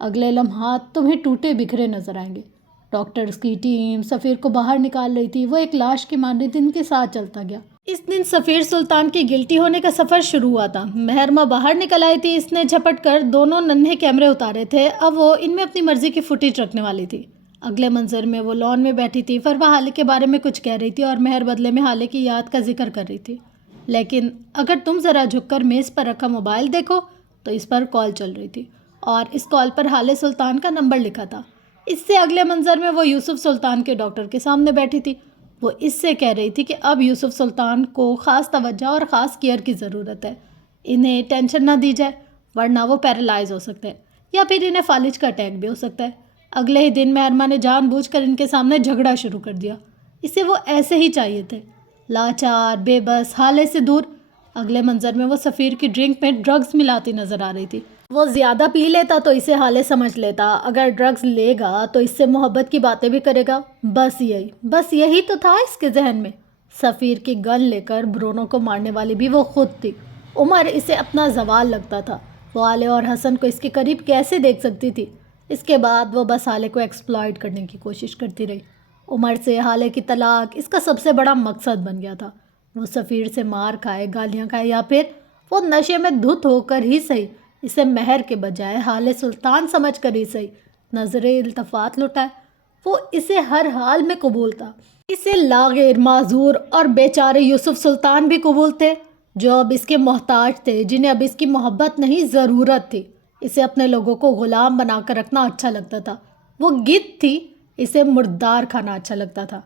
اگلے لمحات تمہیں ٹوٹے بکھرے نظر آئیں گے۔ ڈاکٹرز کی ٹیم سفیر کو باہر نکال رہی تھی، وہ ایک لاش کی مانند ان کے ساتھ چلتا گیا۔ اس دن سفیر سلطان کی گلٹی ہونے کا سفر شروع ہوا تھا۔ مہرما باہر نکل آئی تھی، اس نے جھپٹ کر دونوں ننھے کیمرے اتارے تھے، اب وہ ان میں اپنی مرضی کی فوٹیج رکھنے والی تھی۔ اگلے منظر میں وہ لان میں بیٹھی تھی، فروہ حالے کے بارے میں کچھ کہہ رہی تھی اور مہر بدلے میں حالے کی یاد کا ذکر کر رہی تھی۔ لیکن اگر تم ذرا جھک کر میز پر رکھا موبائل دیکھو تو اس پر کال چل رہی تھی اور اس کال پر حالے سلطان کا نمبر لکھا تھا۔ اس سے اگلے منظر میں وہ یوسف سلطان کے ڈاکٹر کے سامنے بیٹھی تھی۔ وہ اس سے کہہ رہی تھی کہ اب یوسف سلطان کو خاص توجہ اور خاص کیئر کی ضرورت ہے، انہیں ٹینشن نہ دی جائے ورنہ وہ پیرالائز ہو سکتے ہیں یا پھر انہیں فالج کا اٹیک بھی ہو سکتا ہے۔ اگلے ہی دن مہرما نے جان بوجھ کر ان کے سامنے جھگڑا شروع کر دیا۔ اسے وہ ایسے ہی چاہیے تھے، لاچار، بے بس، حالے سے دور۔ اگلے منظر میں وہ سفیر کی ڈرنک میں ڈرگز ملاتی نظر آ رہی تھی۔ وہ زیادہ پی لیتا تو اسے حالے سمجھ لیتا، اگر ڈرگز لے گا تو اس سے محبت کی باتیں بھی کرے گا۔ بس یہی تو تھا اس کے ذہن میں۔ سفیر کی گن لے کر برونو کو مارنے والی بھی وہ خود تھی۔ عمر اسے اپنا زوال لگتا تھا۔ وہ حالے اور حسن کو اس کے قریب کیسے دیکھ سکتی تھی؟ اس کے بعد وہ بس حالے کو ایکسپلائٹ کرنے کی کوشش کرتی رہی۔ عمر سے حالے کی طلاق اس کا سب سے بڑا مقصد بن گیا تھا۔ وہ سفیر سے مار کھائے، گالیاں کھائے یا پھر وہ نشے میں دھت ہو کر ہی صحیح، اسے مہر کے بجائے حالے سلطان سمجھ کر ہی صحیح نظر التفات لٹائے، وہ اسے ہر حال میں قبول تھا۔ اسے لاغر، معذور اور بیچارے یوسف سلطان بھی قبول تھے جو اب اس کے محتاج تھے، جنہیں اب اس کی محبت نہیں ضرورت تھی۔ اسے اپنے لوگوں کو غلام بنا کر رکھنا اچھا لگتا تھا۔ وہ گدھ تھی، اسے مردار کھانا اچھا لگتا تھا۔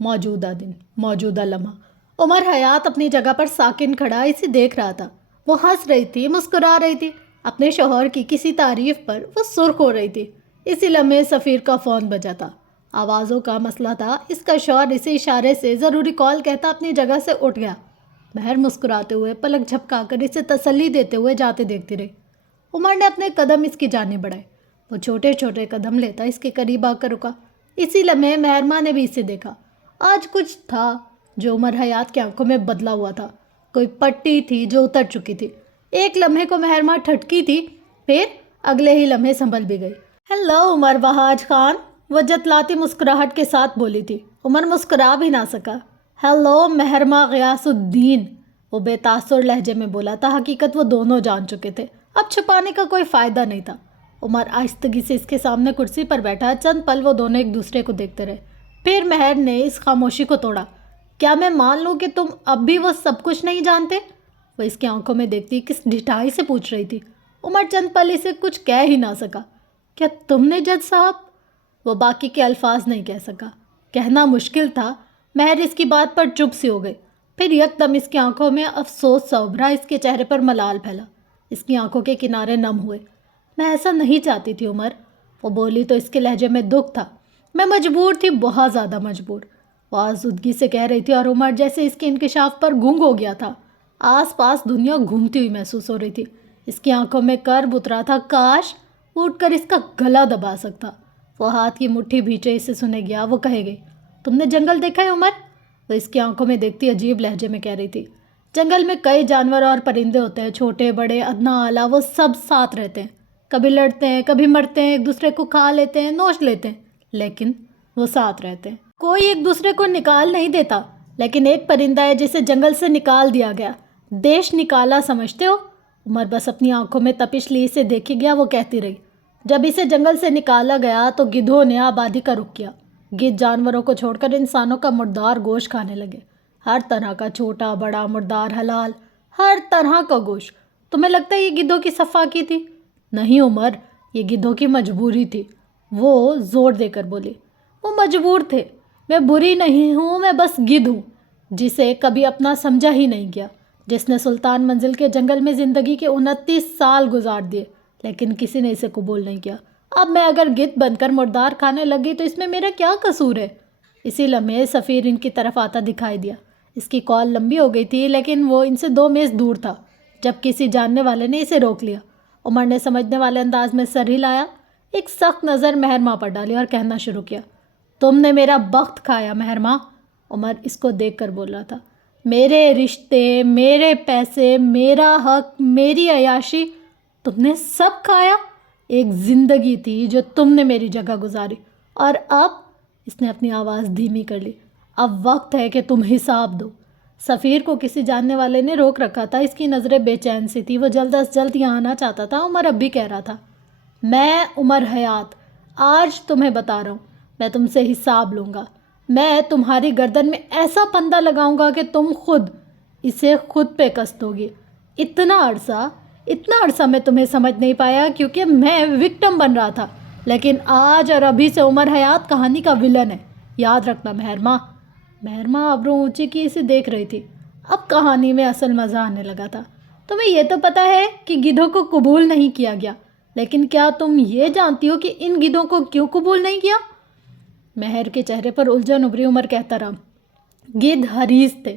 موجودہ دن، موجودہ لمحہ۔ عمر حیات اپنی جگہ پر ساکن کھڑا اسے دیکھ رہا تھا۔ وہ ہنس رہی تھی، مسکرا رہی تھی، اپنے شوہر کی کسی تعریف پر وہ سرخ ہو رہی تھی۔ اسی لمحے سفیر کا فون بجا تھا۔ آوازوں کا مسئلہ تھا، اس کا شوہر اسے اشارے سے ضروری کال کہتا اپنی جگہ سے اٹھ گیا۔ مہر مسکراتے ہوئے پلک جھپکا کر اسے تسلی دیتے ہوئے جاتے دیکھتی رہی۔ عمر نے اپنے قدم اس کی جانب بڑھائے، وہ چھوٹے چھوٹے قدم لیتا اس کے قریب آ کر رکا۔ اسی لمحے مہرما نے بھی اسے دیکھا۔ آج کچھ تھا جو عمر حیات کی آنکھوں میں بدلا ہوا تھا، کوئی پٹی تھی جو اتر چکی تھی۔ ایک لمحے کو مہرما ٹھٹکی تھی، پھر اگلے ہی لمحے سنبھل بھی گئی۔ ہیلو عمر وہاج خان، وہ جتلاتی مسکراہٹ کے ساتھ بولی تھی۔ عمر مسکرا بھی نہ سکا۔ ہیلو مہرما غیاث الدین، وہ بے تاثر لہجے میں بولا تھا۔ حقیقت وہ دونوں جان چکے تھے، اب چھپانے کا کوئی فائدہ نہیں تھا۔ عمر آہستگی سے اس کے سامنے کرسی پر بیٹھا۔ چند پل وہ دونوں ایک دوسرے کو دیکھتے رہے، پھر مہر نے اس خاموشی کو توڑا۔ کیا میں مان لوں کہ تم اب بھی وہ سب کچھ نہیں جانتے؟ وہ اس کی آنکھوں میں دیکھتی کس ڈھٹائی سے پوچھ رہی تھی۔ عمر چند پل اسے کچھ کہہ ہی نہ سکا۔ کیا تم نے جج صاحب؟ وہ باقی کے الفاظ نہیں کہہ سکا، کہنا مشکل تھا۔ مہر اس کی بات پر چپ سی ہو گئی، پھر یکدم اس کی آنکھوں میں افسوس سا ابھرا، اس کے چہرے پر ملال پھیلا، اس کی آنکھوں کے کنارے نم ہوئے۔ میں ایسا نہیں چاہتی تھی عمر، وہ بولی تو اس کے لہجے میں دکھ تھا۔ میں مجبور تھی، بہت زیادہ مجبور، وہ آزودگی سے کہہ رہی تھی، اور عمر جیسے اس کے انکشاف پر گنگ ہو گیا تھا۔ آس پاس دنیا گھومتی ہوئی محسوس ہو رہی تھی، اس کی آنکھوں میں کرب اترا تھا، کاش وہ اٹھ کر اس کا گلا دبا سکتا۔ وہ ہاتھ کی مٹھی بھیچے اسے سنے گیا، وہ کہے گئی، تم نے جنگل دیکھا ہے عمر؟ وہ اس کی آنکھوں میں دیکھتی عجیب لہجے میں کہہ رہی تھی، جنگل میں کئی جانور اور پرندے ہوتے ہیں، چھوٹے بڑے ادنا اعلیٰ، وہ سب ساتھ رہتے ہیں، کبھی لڑتے ہیں، کبھی مرتے ہیں، ایک دوسرے کو کھا لیتے ہیں، نوچ لیتے ہیں، لیکن وہ ساتھ رہتے ہیں۔ کوئی ایک دوسرے کو نکال نہیں دیتا، لیکن ایک پرندہ ہے جسے جنگل سے نکال دیا گیا، دیش نکالا سمجھتے ہو؟ عمر بس اپنی آنکھوں میں تپش لی اسے دیکھے گیا، وہ کہتی رہی، جب اسے جنگل سے نکالا گیا تو گدھوں نے آبادی کا رخ کیا۔ گدھ جانوروں کو چھوڑ کر انسانوں کا مردار گوشت کھانے لگے، ہر طرح کا، چھوٹا بڑا، مردار حلال، ہر طرح کا گوشت۔ تمہیں لگتا ہے یہ گدھوں کی صفاقی تھی؟ نہیں عمر، یہ گدھوں کی مجبوری تھی، وہ زور دے کر بولی۔ وہ مجبور تھے، میں بری نہیں ہوں، میں بس گدھ ہوں جسے کبھی اپنا سمجھا ہی نہیں گیا، جس نے سلطان منزل کے جنگل میں زندگی کے 29 سال گزار دیے، لیکن کسی نے اسے قبول نہیں کیا۔ اب میں اگر گدھ بن کر مردار کھانے لگی تو اس میں میرا کیا قصور ہے؟ اسی لمحے سفیر ان کی طرف آتا دکھائی دیا۔ اس کی کال لمبی ہو گئی تھی، لیکن وہ ان سے 2 میز دور تھا جب کسی جاننے والے نے اسے روک لیا۔ عمر نے سمجھنے والے انداز میں سر ہلایا، ایک سخت نظر مہرما پر ڈالی اور کہنا شروع کیا، تم نے میرا بخت کھایا مہرما۔ عمر اس کو دیکھ کر بول رہا تھا، میرے رشتے، میرے پیسے، میرا حق، میری عیاشی، تم نے سب کھایا؟ ایک زندگی تھی جو تم نے میری جگہ گزاری، اور اب اس نے اپنی آواز دھیمی کر لی، اب وقت ہے کہ تم حساب دو۔ سفیر کو کسی جاننے والے نے روک رکھا تھا، اس کی نظریں بے چین سی تھی، وہ جلد از جلد یہاں آنا چاہتا تھا۔ عمر اب بھی کہہ رہا تھا، میں عمر حیات آج تمہیں بتا رہا ہوں، میں تم سے حساب لوں گا، میں تمہاری گردن میں ایسا پندہ لگاؤں گا کہ تم خود اسے خود پہ کست ہوگی۔ اتنا عرصہ میں تمہیں سمجھ نہیں پایا کیونکہ میں وکٹم بن رہا تھا، لیکن آج اور ابھی سے عمر حیات کہانی کا ولن ہے، یاد رکھنا مہرماں۔ مہرماں ابرو اونچی کی اسے دیکھ رہی تھی، اب کہانی میں اصل مزہ آنے لگا تھا۔ تمہیں یہ تو پتہ ہے کہ گدھوں کو قبول نہیں کیا گیا، لیکن کیا تم یہ جانتی ہو کہ ان گدھوں کو کیوں قبول نہیں کیا؟ مہر کے چہرے پر الجھن ابھری۔ عمر کہتا رہا، گدھ حریص تھے،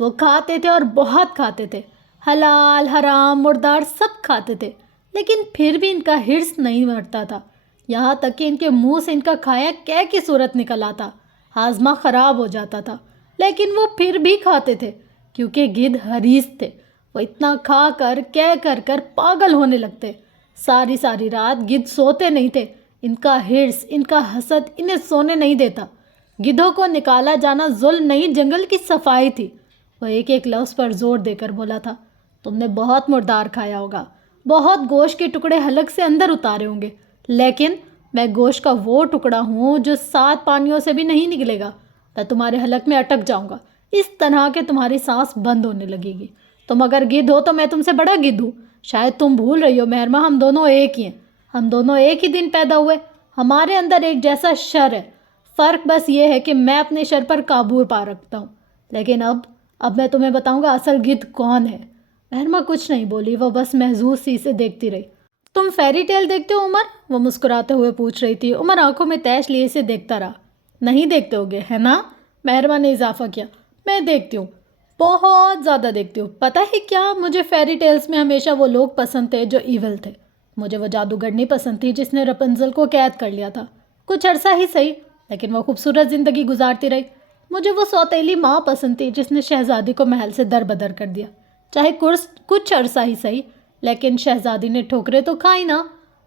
وہ کھاتے تھے اور بہت کھاتے تھے، حلال حرام مردار سب کھاتے تھے، لیکن پھر بھی ان کا حرص نہیں مرتا تھا، یہاں تک کہ ان کے منہ سے ان کا کھایا کہہ کی صورت نکل آتا، ہاضمہ خراب ہو جاتا تھا، لیکن وہ پھر بھی کھاتے تھے کیونکہ گدھ حریص تھے۔ وہ اتنا کھا کر کہہ کر پاگل ہونے لگتے، ساری رات گدھ سوتے نہیں تھے، ان کا حرص ان کا حسد انہیں سونے نہیں دیتا۔ گدھوں کو نکالا جانا ظلم نہیں، جنگل کی صفائی تھی۔ وہ ایک لفظ پر زور دے کر بولا تھا، تم نے بہت مردار کھایا ہوگا، بہت گوشت کے ٹکڑے حلق سے اندر اتارے ہوں گے، لیکن میں گوشت کا وہ ٹکڑا ہوں جو 7 پانیوں سے بھی نہیں نکلے گا، میں تمہارے حلق میں اٹک جاؤں گا اس طرح کہ تمہاری سانس بند ہونے لگے گی۔ تم اگر گدھ ہو تو میں تم سے بڑا گدھ ہوں، شاید تم بھول رہی ہو مہرماں، ہم دونوں ایک ہی ہیں، ہم دونوں ایک ہی دن پیدا ہوئے، ہمارے اندر ایک جیسا شر ہے، فرق بس یہ ہے کہ میں اپنے شر پر قابو پا رکھتا ہوں۔ لیکن اب میں تمہیں بتاؤں گا اصل گدھ کون ہے۔ مہرماں کچھ نہیں بولی، وہ بس محظوظ سی اسے دیکھتی رہی۔ تم فیری ٹیل دیکھتے ہو عمر؟ وہ مسکراتے ہوئے پوچھ رہی تھی۔ عمر آنکھوں میں تیش لیے اسے دیکھتا رہا۔ نہیں دیکھتے ہوگے ہے نا؟ مہرماں نے اضافہ کیا، میں دیکھتی ہوں، بہت زیادہ دیکھتی ہوں۔ پتہ ہے کیا، مجھے فیری ٹیلز میں ہمیشہ وہ لوگ پسند تھے جو ایول تھے، مجھے وہ جادوگر نہیں پسند تھی جس نے رپنزل کو قید کر لیا تھا، کچھ عرصہ ہی صحیح لیکن وہ خوبصورت زندگی گزارتی رہی۔ مجھے وہ سوتیلی ماں پسند تھی جس نے شہزادی کو محل سے در بدر کر دیا، چاہے کچھ عرصہ ہی صحیح لیکن شہزادی نے ٹھوکریں تو کھائی نا۔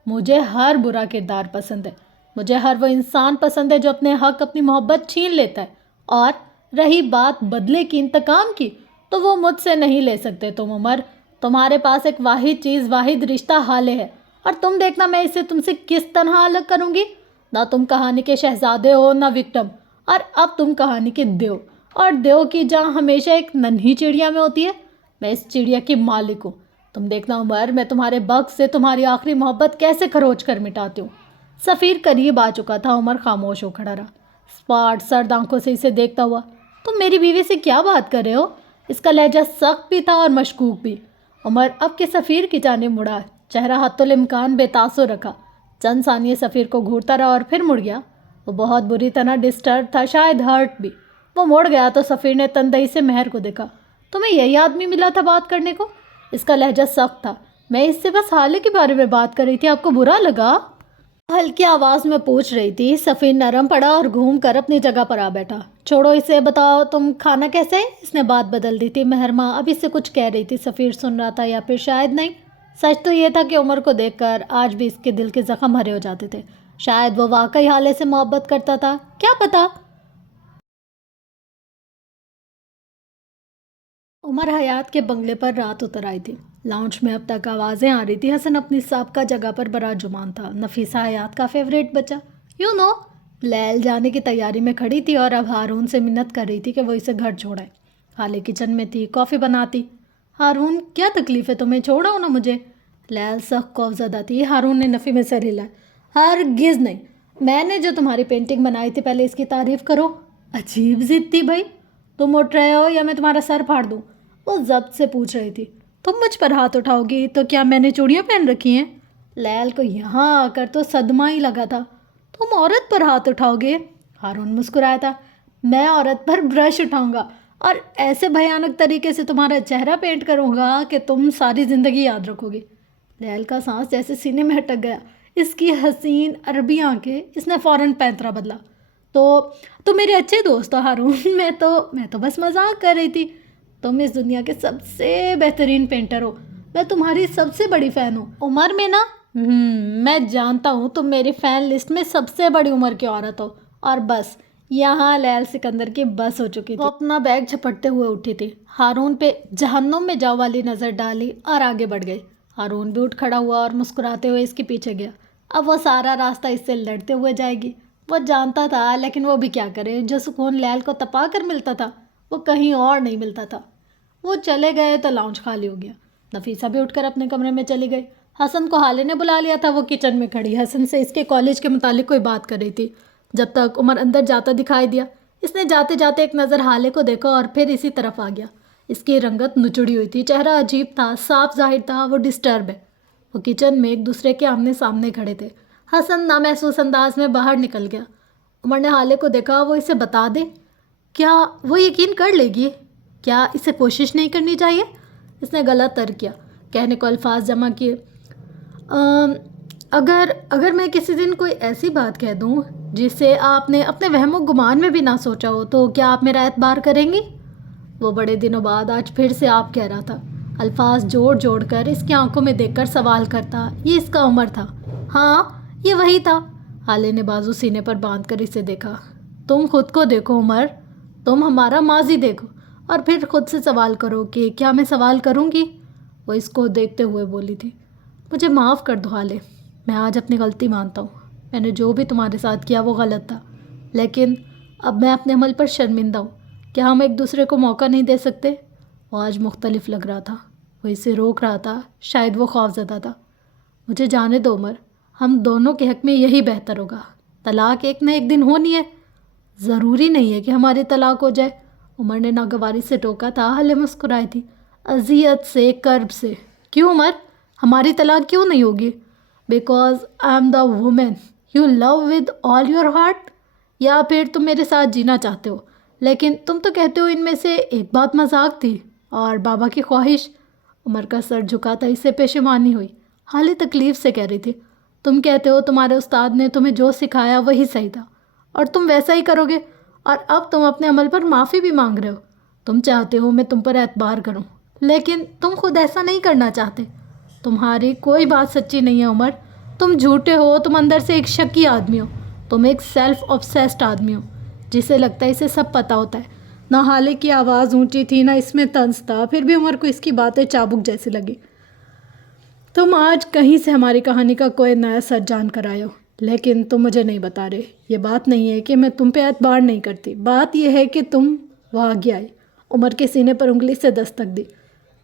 مجھے ہر برا کردار پسند ہے، مجھے ہر وہ انسان پسند ہے جو اپنے حق اپنی محبت چھین لیتا ہے، اور رہی بات بدلے کی انتقام کی تو وہ مجھ سے نہیں لے سکتے تم عمر۔ تمہارے پاس ایک واحد چیز، واحد رشتہ حالے ہے، اور تم دیکھنا میں اسے تم سے کس طرح الگ کروں گی۔ نہ تم کہانی کے شہزادے ہو نہ وکٹم، اور اب تم کہانی کے دیو، اور دیو کی جان ہمیشہ ایک ننھی چڑیا میں ہوتی ہے، میں اس چڑیا کی مالک ہوں۔ تم دیکھنا عمر، میں تمہارے بخت سے تمہاری آخری محبت کیسے کھروچ کر مٹاتی ہوں۔ سفیر قریب آ چکا تھا، عمر خاموش ہو کھڑا رہا، اسپاٹ سرد آنکھوں سے اسے دیکھتا ہوا۔ تم میری بیوی سے کیا بات کر رہے ہو؟ اس کا لہجہ سخت بھی تھا اور مشکوک بھی۔ عمر اب کے سفیر کی جانب مڑا، چہرہ حتی الامکان بے تاثر رکھا، چند ثانیے سفیر کو گھورتا رہا اور پھر مڑ گیا۔ وہ بہت بری طرح ڈسٹرب تھا، شاید ہرٹ بھی۔ وہ مڑ گیا تو سفیر نے تندئی سے مہر کو دیکھا۔ تمہیں یہی آدمی ملا تھا بات کرنے کو؟ اس کا لہجہ سخت تھا۔ میں اس سے بس حالے کے بارے میں بات کر رہی تھی، آپ کو برا لگا؟ ہلکی آواز میں پوچھ رہی تھی۔ سفیر نرم پڑا اور گھوم کر اپنی جگہ پر آ بیٹھا۔ چھوڑو اسے، بتاؤ تم کھانا کیسے ہے؟ اس نے بات بدل دی تھی۔ مہرماں اب اس سے کچھ کہہ رہی تھی، سفیر سن رہا تھا یا پھر شاید نہیں۔ سچ تو یہ تھا کہ عمر کو دیکھ کر آج بھی اس کے دل کے زخم ہرے ہو جاتے تھے، شاید وہ واقعی حالے سے محبت کرتا تھا، کیا پتا۔ عمر حیات کے بنگلے پر رات اتر آئی تھی۔ لاؤنج میں اب تک آوازیں آ رہی تھی۔ حسن اپنی سابقہ جگہ پر براجمان تھا، نفیسہ حیات کا فیوریٹ بچہ، لیل جانے کی تیاری میں کھڑی تھی اور اب ہارون سے منت کر رہی تھی کہ وہ اسے گھر چھوڑائے۔ خالے کچن میں تھی، کافی بناتی۔ ہارون کیا تکلیف ہے تمہیں، چھوڑو نا مجھے۔ لیل سخت خوفزدہ تھی۔ ہارون نے نفی میں سر ہلایا، ہرگز نہیں، میں نے جو تمہاری پینٹنگ بنائی تھی پہلے اس کی تعریف کرو۔ عجیب ضد تھی بھائی، تم اٹھ رہے ہو یا میں تمہارا سر پھاڑ دوں؟ وہ ضبط سے پوچھ رہی تھی۔ تم مجھ پر ہاتھ اٹھاؤ گی تو کیا میں نے چوڑیاں پہن رکھی ہیں؟ لیل کو یہاں آ کر تو صدمہ ہی لگا تھا۔ تم عورت پر ہاتھ اٹھاؤ گے؟ ہارون مسکرایا تھا، میں عورت پر برش اٹھاؤں گا اور ایسے بھیانک طریقے سے تمہارا چہرہ پینٹ کروں گا کہ تم ساری زندگی یاد رکھو گی۔ لیل کا سانس جیسے سینے میں اٹک گیا۔ اس کی حسین عربی آنکھیں، اس نے فوراً پینترا بدلا۔ تو میرے اچھے دوست ہو ہارون، میں تو بس مذاق کر رہی تھی۔ تم اس دنیا کے سب سے بہترین پینٹر ہو، میں تمہاری سب سے بڑی فین ہوں۔ عمر میں نا میں جانتا ہوں تم میری فین لسٹ میں سب سے بڑی عمر کی عورت ہو، اور بس یہاں لیل سکندر کی بس ہو چکی تھی۔ وہ اپنا بیگ جھپٹتے ہوئے اٹھی تھی، ہارون پہ جہنم میں جاؤ والی نظر ڈالی اور آگے بڑھ گئی۔ ہارون بھی اٹھ کھڑا ہوا اور مسکراتے ہوئے اس کے پیچھے گیا۔ اب وہ سارا راستہ اس سے لڑتے ہوئے جائے گی، وہ جانتا تھا، لیکن وہ بھی کیا کرے، جو سکون لیل کو تپا کر ملتا تھا وہ کہیں اور نہیں ملتا تھا۔ وہ چلے گئے تو لاؤنج خالی ہو گیا۔ نفیسہ بھی اٹھ کر اپنے کمرے میں چلی گئی۔ حسن کو حالے نے بلا لیا تھا، وہ کچن میں کھڑی حسن سے اس کے کالج کے متعلق کوئی بات کر رہی تھی، جب تک عمر اندر جاتا دکھائی دیا۔ اس نے جاتے جاتے ایک نظر حالے کو دیکھا اور پھر اسی طرف آ گیا۔ اس کی رنگت نچڑی ہوئی تھی، چہرہ عجیب تھا، صاف ظاہر تھا وہ ڈسٹرب ہے۔ وہ کچن میں ایک دوسرے کے آمنے سامنے کھڑے تھے۔ حسن نامحسوس انداز میں باہر نکل گیا۔ عمر نے حالے کو دیکھا، وہ اسے بتا دے؟ کیا وہ یقین کر لے گی؟ کیا اسے کوشش نہیں کرنی چاہیے؟ اس نے غلط ترک کیا، کہنے کو الفاظ جمع کیے۔ اگر میں کسی دن کوئی ایسی بات کہہ دوں جسے آپ نے اپنے وہم و گمان میں بھی نہ سوچا ہو، تو کیا آپ میرا اعتبار کریں گی؟ وہ بڑے دنوں بعد آج پھر سے آپ کہہ رہا تھا، الفاظ جوڑ جوڑ کر اس کی آنکھوں میں دیکھ کر سوال کرتا۔ یہ اس کا عمر تھا؟ ہاں یہ وہی تھا۔ حالے نے بازو سینے پر باندھ کر اسے دیکھا۔ تم خود کو دیکھو عمر، تم ہمارا ماضی دیکھو اور پھر خود سے سوال کرو کہ کیا میں سوال کروں گی؟ وہ اس کو دیکھتے ہوئے بولی تھی۔ مجھے معاف کر دو حالے، میں آج اپنی غلطی مانتا ہوں، میں نے جو بھی تمہارے ساتھ کیا وہ غلط تھا، لیکن اب میں اپنے عمل پر شرمندہ ہوں۔ کیا ہم ایک دوسرے کو موقع نہیں دے سکتے؟ وہ آج مختلف لگ رہا تھا، وہ اسے روک رہا تھا، شاید وہ خوف زدہ تھا۔ مجھے جانے دو عمر، ہم دونوں کے حق میں یہی بہتر ہوگا۔ طلاق ایک نہ ایک دن ہونی ہے، ضروری نہیں ہے کہ ہماری طلاق ہو جائے۔ عمر نے ناگواری سے ٹوکا تھا۔ حالے مسکرائی تھی، اذیت سے، کرب سے۔ کیوں عمر، ہماری طلاق کیوں نہیں ہوگی؟ Because I am the woman you love with all your heart. یا پھر تم میرے ساتھ جینا چاہتے ہو، لیکن تم تو کہتے ہو ان میں سے ایک بات مذاق تھی اور بابا کی خواہش۔ عمر کا سر جھکا تھا، اس سے پشیمانی ہوئی۔ حالے تکلیف سے کہہ رہی تھی، تم کہتے ہو تمہارے استاد نے تمہیں جو سکھایا وہی صحیح تھا اور تم ویسا ہی کرو گے، اور اب تم اپنے عمل پر معافی بھی مانگ رہے ہو۔ تم چاہتے ہو میں تم پر اعتبار کروں، لیکن تم خود ایسا نہیں کرنا چاہتے۔ تمہاری کوئی بات سچی نہیں ہے عمر، تم جھوٹے ہو، تم اندر سے ایک شکی آدمی ہو، تم ایک سیلف obsessed آدمی ہو جسے لگتا ہے اسے سب پتہ ہوتا ہے۔ نہ حالے کی آواز اونچی تھی نہ اس میں طنز تھا، پھر بھی عمر کو اس کی باتیں چابک جیسی لگی۔ تم آج کہیں سے ہماری کہانی کا کوئی نیا سچ جان کر آئے ہو، لیکن تم مجھے نہیں بتا رہے۔ یہ بات نہیں ہے کہ میں تم پہ اعتبار نہیں کرتی، بات یہ ہے کہ تم، وہ آگے آئی، عمر کے سینے پر انگلی سے دستک دی،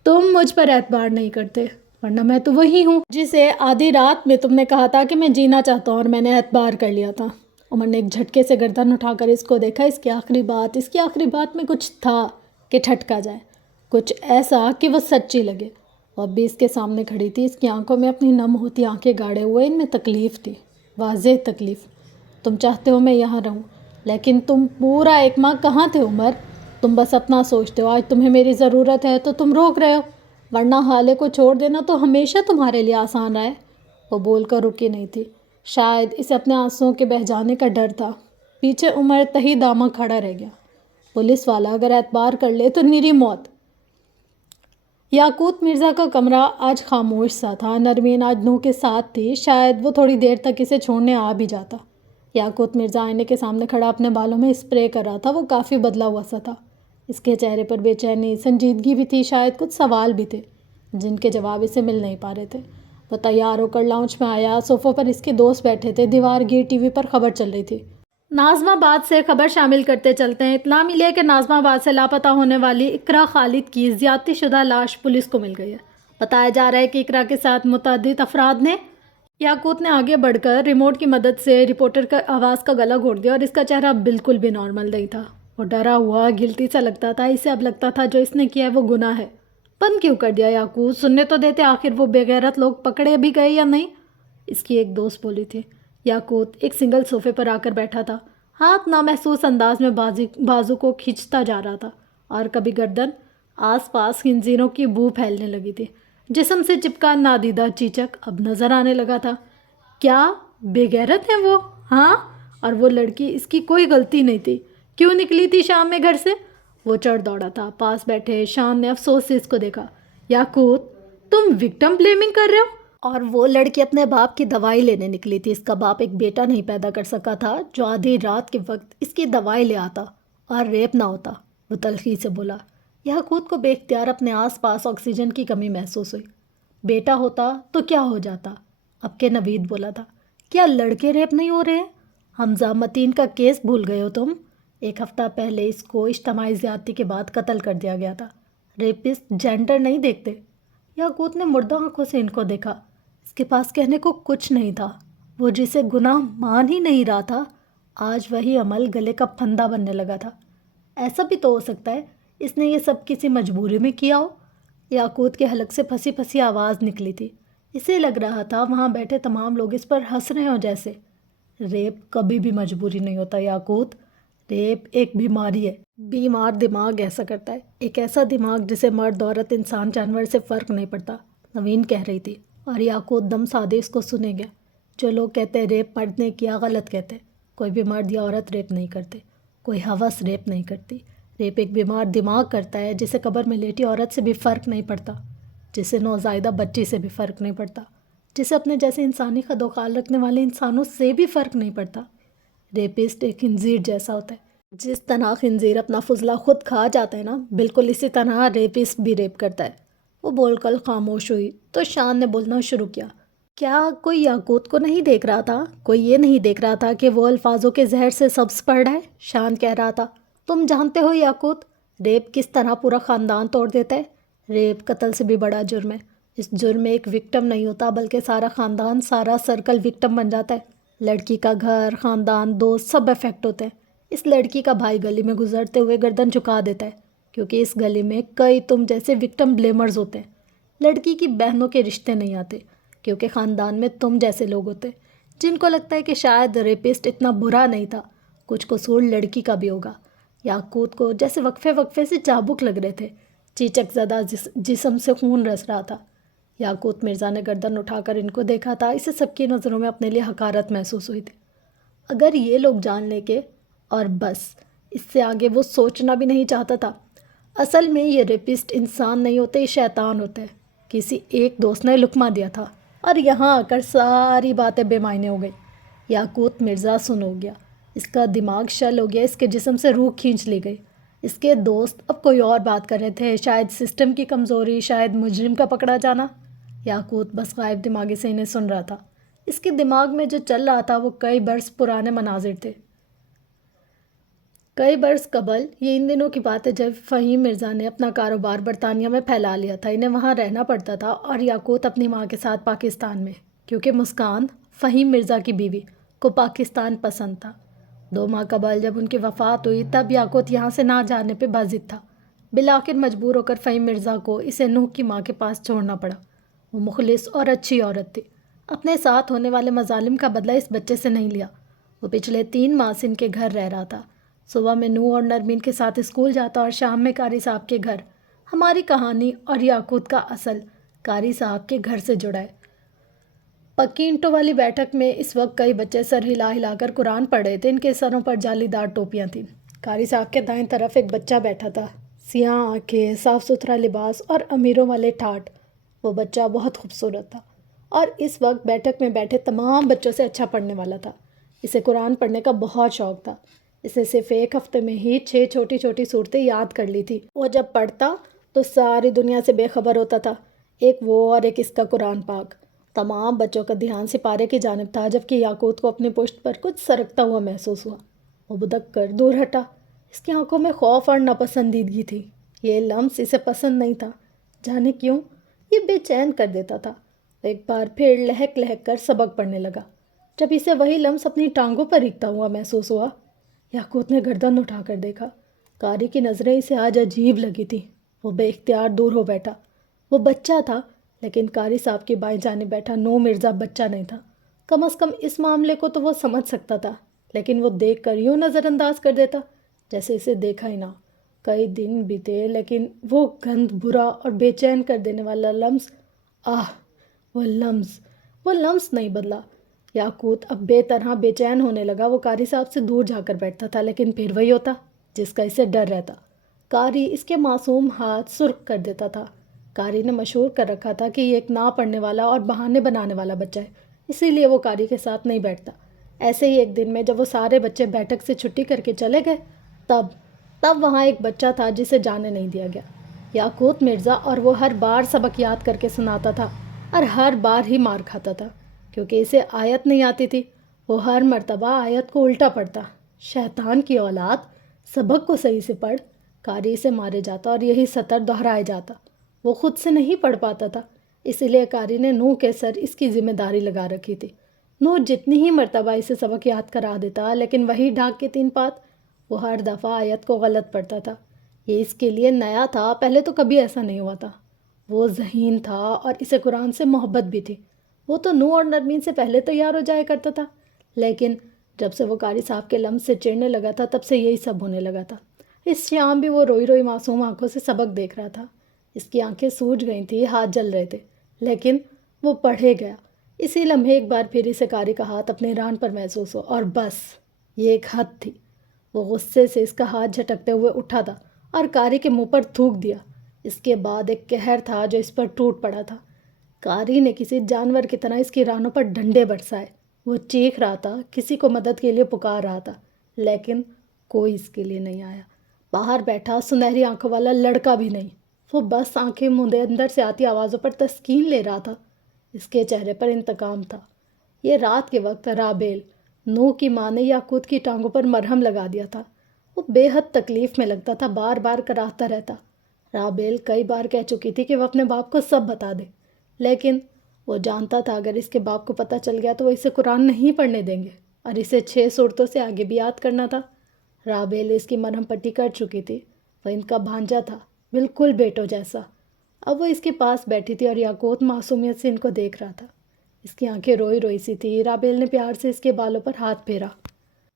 تم مجھ پر اعتبار نہیں کرتے، ورنہ میں تو وہی ہوں جسے آدھی رات میں تم نے کہا تھا کہ میں جینا چاہتا ہوں اور میں نے اعتبار کر لیا تھا۔ عمر نے ایک جھٹکے سے گردن اٹھا کر اس کو دیکھا۔ اس کی آخری بات میں کچھ تھا کہ ٹھٹکا جائے، کچھ ایسا کہ وہ سچی لگے۔ وہ اب بھی اس کے سامنے کھڑی تھی، اس کی آنکھوں میں اپنی نم ہوتی آنکھیں گاڑے ہوئے، ان میں تکلیف تھی، واضح تکلیف۔ تم چاہتے ہو میں یہاں رہوں، لیکن تم پورا ایک ماہ کہاں تھے عمر؟ تم بس اپنا سوچتے ہو، آج تمہیں میری ضرورت ہے تو تم روک رہے ہو، ورنہ حالے کو چھوڑ دینا تو ہمیشہ تمہارے لیے آسان رہا ہے۔ وہ بول کر رکی نہیں تھی، شاید اسے اپنے آنسوؤں کے بہہ جانے کا ڈر تھا۔ پیچھے عمر تہی دامہ کھڑا رہ گیا۔ پولیس والا اگر اعتبار کر لے تو نری موت۔ یاقوت مرزا کا کمرہ آج خاموش سا تھا، نرمین آج نو کے ساتھ تھی، شاید وہ تھوڑی دیر تک اسے چھوڑنے آ بھی جاتا۔ یاقوت مرزا آئینے کے سامنے کھڑا اپنے بالوں میں اسپرے کر رہا تھا، وہ کافی بدلا ہوا سا تھا۔ اس کے چہرے پر بے چینی، سنجیدگی بھی تھی، شاید کچھ سوال بھی تھے جن کے جواب اسے مل نہیں پا رہے تھے۔ وہ تیار ہو کر لاؤنج میں آیا، صوفوں پر اس کے دوست بیٹھے تھے، دیوار گیر ٹی وی پر خبر چل رہی تھی۔ ناظم آباد سے خبر شامل کرتے چلتے ہیں۔ اطلاع ملی ہے کہ ناظم آباد سے لاپتہ ہونے والی اقرا خالد کی زیادتی شدہ لاش پولیس کو مل گئی ہے۔ بتایا جا رہا ہے کہ اقرا کے ساتھ متعدد افراد نے۔ یاقوت نے آگے بڑھ کر ریموٹ کی مدد سے رپورٹر کا آواز کا گلا گھونٹ دیا، اور اس کا چہرہ بالکل بھی نارمل نہیں تھا۔ وہ ڈرا ہوا، گلٹی سا لگتا تھا، اسے اب لگتا تھا جو اس نے کیا ہے وہ گناہ ہے۔ بند کیوں کر دیا یاقوت؟ سننے تو دیتے، آخر وہ بے غیرت لوگ پکڑے بھی گئے یا نہیں؟ اس کی ایک دوست بولی تھی۔ یاقوت ایک سنگل صوفے پر آ کر بیٹھا تھا، ہاتھ نامحسوس انداز میں بازو کو کھینچتا جا رہا تھا، اور کبھی گردن، آس پاس خنزیروں کی بو پھیلنے لگی تھی۔ جسم سے چپکا نادیدہ چیچک اب نظر آنے لگا تھا۔ کیا بے غیرت ہیں وہ؟ ہاں، اور وہ لڑکی، اس کی کوئی غلطی نہیں تھی، کیوں نکلی تھی شام میں گھر سے؟ وہ چڑھ دوڑا تھا۔ پاس بیٹھے شان نے افسوس سے اس کو دیکھا۔ یاقوت، تم وکٹم بلیمنگ کر رہے ہو؟ اور وہ لڑکی اپنے باپ کی دوائی لینے نکلی تھی۔ اس کا باپ ایک بیٹا نہیں پیدا کر سکا تھا جو آدھی رات کے وقت اس کی دوائی لے آتا اور ریپ نہ ہوتا، وہ تلخی سے بولا۔ یاقوت کو بے اختیار اپنے آس پاس آکسیجن کی کمی محسوس ہوئی۔ بیٹا ہوتا تو کیا ہو جاتا؟ اب کے نوید بولا تھا، کیا لڑکے ریپ نہیں ہو رہے ہیں؟ حمزہ متین کا کیس بھول گئے ہو تم؟ 1 ہفتہ پہلے اس کو اجتماعی زیادتی کے بعد قتل کر دیا گیا تھا۔ ریپسٹ جینڈر نہیں دیکھتے۔ یاقوت نے مردہ آنکھوں سے ان کو دیکھا۔ اس کے پاس کہنے کو کچھ نہیں تھا۔ وہ جسے گناہ مان ہی نہیں رہا تھا، آج وہی عمل گلے کا پھندا بننے لگا تھا۔ ایسا بھی تو ہو سکتا ہے اس نے یہ سب کسی مجبوری میں کیا ہو۔ یاقوت کے حلق سے پھنسی پھنسی آواز نکلی تھی۔ اسے لگ رہا تھا وہاں بیٹھے تمام لوگ اس پر ہنس رہے ہوں جیسے۔ ریپ کبھی بھی مجبوری نہیں ہوتا یاقوت، ریپ ایک بیماری ہے۔ بیمار دماغ ایسا کرتا ہے، ایک ایسا دماغ جسے مرد عورت انسان جانور سے فرق نہیں پڑتا، نوین کہہ رہی تھی، اور یاقوت دم سادے اس کو سنے گیا۔ جو لوگ کہتے ہیں ریپ مرد نے کیا، غلط کہتے ہیں۔ کوئی بھی مرد یا عورت ریپ نہیں کرتے، کوئی ہوس ریپ نہیں کرتی۔ ریپ ایک بیمار دماغ کرتا ہے جسے قبر میں لیٹی عورت سے بھی فرق نہیں پڑتا، جسے نوزائیدہ بچی سے بھی فرق نہیں پڑتا، جسے اپنے جیسے انسانی قد و قال رکھنے والے انسانوں سے بھی فرق نہیں پڑتا۔ ریپسٹ ایک خنزیر جیسا ہوتا ہے۔ جس طرح خنزیر اپنا فضلہ خود کھا جاتا ہے نا، بالکل اسی طرح ریپسٹ بھی ریپ کرتا ہے۔ وہ بول کر خاموش ہوئی تو شان نے بولنا شروع کیا۔ کیا کوئی یاقوت کو نہیں دیکھ رہا تھا؟ کوئی یہ نہیں دیکھ رہا تھا کہ وہ الفاظوں کے زہر سے سبز پڑ رہا ہے؟ شان کہہ رہا تھا، تم جانتے ہو یاقوت، ریپ کس طرح پورا خاندان توڑ دیتا ہے؟ ریپ قتل سے بھی بڑا جرم ہے۔ اس جرم میں ایک وکٹم نہیں ہوتا بلکہ سارا خاندان، سارا سرکل وکٹم بن جاتا ہے۔ لڑکی کا گھر، خاندان، دوست سب افیکٹ ہوتے ہیں۔ اس لڑکی کا بھائی گلی میں گزرتے ہوئے گردن جھکا دیتا ہے کیونکہ اس گلی میں کئی تم جیسے وکٹم بلیمرز ہوتے ہیں۔ لڑکی کی بہنوں کے رشتے نہیں آتے کیونکہ خاندان میں تم جیسے لوگ ہوتے ہیں جن کو لگتا ہے کہ شاید ریپسٹ اتنا برا نہیں تھا، کچھ قصور لڑکی کا بھی ہوگا۔ یاقوت کو جیسے وقفے وقفے سے چابک لگ رہے تھے، چیچک زدہ جسم سے خون رس رہا تھا۔ یاقوت مرزا نے گردن اٹھا کر ان کو دیکھا تھا۔ اسے سب کی نظروں میں اپنے لیے حقارت محسوس ہوئی تھی۔ اگر یہ لوگ جان لے کے، اور بس اس سے آگے وہ سوچنا بھی نہیں چاہتا تھا۔ اصل میں یہ ریپسٹ انسان نہیں ہوتے، یہ شیطان ہوتے ہیں۔ کسی ایک دوست نے لقمہ دیا تھا اور یہاں آ کر ساری باتیں بے معنی ہو گئی۔ یاقوت مرزا سن ہو گیا، اس کا دماغ شل ہو گیا، اس کے جسم سے روح کھینچ لی گئی۔ اس کے دوست اب کوئی اور بات کر رہے تھے، شاید سسٹم کی کمزوری، شاید مجرم کا پکڑا جانا۔ یاقوت بس غائب دماغی سے انہیں سن رہا تھا۔ اس کے دماغ میں جو چل رہا تھا وہ کئی برس پرانے مناظر تھے۔ کئی برس قبل، یہ ان دنوں کی بات ہے جب فہیم مرزا نے اپنا کاروبار برطانیہ میں پھیلا لیا تھا۔ انہیں وہاں رہنا پڑتا تھا اور یاقوت اپنی ماں کے ساتھ پاکستان میں، کیونکہ مسکان، فہیم مرزا کی بیوی، کو پاکستان پسند تھا۔ 2 ماہ قبل جب ان کی وفات ہوئی تب یاقوت یہاں سے نہ جانے پہ باضد تھا۔ بالآخر مجبور ہو کر فہیم مرزا کو اسے نوح کی ماں کے پاس چھوڑنا پڑا۔ وہ مخلص اور اچھی عورت تھی۔ اپنے ساتھ ہونے والے مظالم کا بدلہ اس بچے سے نہیں لیا۔ وہ پچھلے 3 ماہ سے ان کے گھر رہ رہا تھا۔ صبح میں نوح اور نرمین کے ساتھ اسکول جاتا اور شام میں قاری صاحب کے گھر۔ ہماری کہانی اور یاقوت کا اصل قاری صاحب کے گھر سے جڑا ہے۔ پکی اینٹوں والی بیٹھک میں اس وقت کئی بچے سر ہلا ہلا کر قرآن پڑھ رہے تھے۔ ان کے سروں پر جالی دار ٹوپیاں تھیں۔ قاری صاحب کے دائیں طرف ایک بچہ بیٹھا تھا، سیاہ آنکھیں، صاف ستھرا لباس اور امیروں والے ٹھاٹھ۔ وہ بچہ بہت خوبصورت تھا اور اس وقت بیٹھک میں بیٹھے تمام بچوں سے اچھا پڑھنے والا تھا۔ اسے قرآن پڑھنے کا بہت شوق تھا۔ اسے صرف 1 ہفتے میں ہی 6 چھوٹی چھوٹی صورتیں یاد کر لی تھی۔ وہ جب پڑھتا تو ساری دنیا سے بے خبر ہوتا تھا، ایک وہ اور ایک اس کا قرآن پاک۔ تمام بچوں کا دھیان سپارے کی جانب تھا جبکہ یاقوت کو اپنی پشت پر کچھ سرکتا ہوا محسوس ہوا۔ وہ بدک کر دور ہٹا۔ اس کی آنکھوں میں خوف اور ناپسندیدگی تھی۔ یہ لمس اسے پسند نہیں تھا، جانے کیوں یہ بے چین کر دیتا تھا۔ ایک بار پھر لہک لہک کر سبق پڑھنے لگا۔ جب اسے وہی لمس اپنی ٹانگوں پر ریگتا ہوا محسوس ہوا، یاقوت نے گردن اٹھا کر دیکھا۔ قاری کی نظریں اسے آج عجیب لگی تھیں۔ وہ بے اختیار دور ہو بیٹھا۔ وہ بچہ تھا لیکن قاری صاحب کی بائیں جانب بیٹھا نوح مرزا بچہ نہیں تھا۔ کم از کم اس معاملے کو تو وہ سمجھ سکتا تھا، لیکن وہ دیکھ کر یوں نظر انداز کر دیتا جیسے اسے دیکھا ہی نہ۔ کئی دن بیتے لیکن وہ گند، برا اور بے چین کر دینے والا لمس، وہ لمس نہیں بدلا۔ یاقوت اب بے طرح بے چین ہونے لگا۔ وہ قاری صاحب سے دور جا کر بیٹھتا تھا لیکن پھر وہی ہوتا جس کا اسے ڈر رہتا۔ قاری اس کے معصوم ہاتھ سرخ کر دیتا تھا۔ قاری نے مشہور کر رکھا تھا کہ یہ ایک نہ پڑھنے والا اور بہانے بنانے والا بچہ ہے، اسی لیے وہ قاری کے ساتھ نہیں بیٹھتا۔ ایسے ہی ایک دن میں جب وہ سارے بچے بیٹھک سے چھٹی کر کے چلے گئے تب وہاں ایک بچہ تھا جسے جانے نہیں دیا گیا، یاقوت مرزا، اور وہ ہر بار سبق یاد کر کے سناتا تھا اور ہر بار ہی مار کھاتا تھا کیونکہ اسے آیت نہیں آتی تھی۔ وہ ہر مرتبہ آیت کو الٹا پڑھتا۔ شیطان کی اولاد، سبق کو صحیح سے پڑھ، قاری سے مارے جاتا اور یہی سطر دہرائے جاتا۔ وہ خود سے نہیں پڑھ پاتا تھا، اسی لیے قاری نے نوح کے سر اس کی ذمہ داری لگا رکھی تھی۔ نوح جتنی ہی مرتبہ اسے سبق یاد کرا دیتا لیکن وہی ڈھاک کے 3 پات، وہ ہر دفعہ آیت کو غلط پڑھتا تھا۔ یہ اس کے لیے نیا تھا، پہلے تو کبھی ایسا نہیں ہوا تھا۔ وہ ذہین تھا اور اسے قرآن سے محبت بھی تھی۔ وہ تو نوح اور نرمین سے پہلے تیار ہو جایا کرتا تھا، لیکن جب سے وہ قاری صاحب کے لمس سے چڑھنے لگا تھا تب سے یہی سب ہونے لگا تھا۔ اس شام بھی وہ روئی روئی معصوم آنکھوں سے سبق دیکھ رہا تھا۔ اس کی آنکھیں سوج گئی تھیں، ہاتھ جل رہے تھے، لیکن وہ پڑھے گیا۔ اسی لمحے ایک بار پھر اسے قاری کا ہاتھ اپنے ران پر محسوس ہو، اور بس یہ ایک حد تھی۔ وہ غصے سے اس کا ہاتھ جھٹکتے ہوئے اٹھا تھا اور قاری کے منہ پر تھوک دیا۔ اس کے بعد ایک قہر تھا جو اس پر ٹوٹ پڑا تھا۔ قاری نے کسی جانور کی طرح اس کی رانوں پر ڈنڈے برسائے۔ وہ چیخ رہا تھا، کسی کو مدد کے لیے پکار رہا تھا، لیکن کوئی اس کے لیے نہیں آیا۔ باہر بیٹھا سنہری آنکھوں والا لڑکا بھی نہیں۔ وہ بس آنکھیں موندے اندر سے آتی آوازوں پر تسکین لے رہا تھا۔ اس کے چہرے پر انتقام تھا۔ یہ رات کے وقت رابیل، نوح کی ماں، نے یاقوت کی ٹانگوں پر مرہم لگا دیا تھا۔ وہ بے حد تکلیف میں لگتا تھا، بار بار کراہتا رہتا۔ رابیل کئی بار کہہ چکی تھی کہ وہ اپنے باپ کو سب بتا دے، لیکن وہ جانتا تھا اگر اس کے باپ کو پتہ چل گیا تو وہ اسے قرآن نہیں پڑھنے دیں گے، اور اسے 6 صورتوں سے آگے بھی یاد کرنا تھا۔ رابیل اس کی مرہم پٹی کر چکی تھی۔ وہ ان کا بھانجا تھا، بالکل بیٹوں جیسا۔ اب وہ اس کے پاس بیٹھی تھی اور یاقوت معصومیت سے ان کو دیکھ رہا تھا۔ اس کی آنکھیں روئی روئی سی تھی۔ رابیل نے پیار سے اس کے بالوں پر ہاتھ پھیرا۔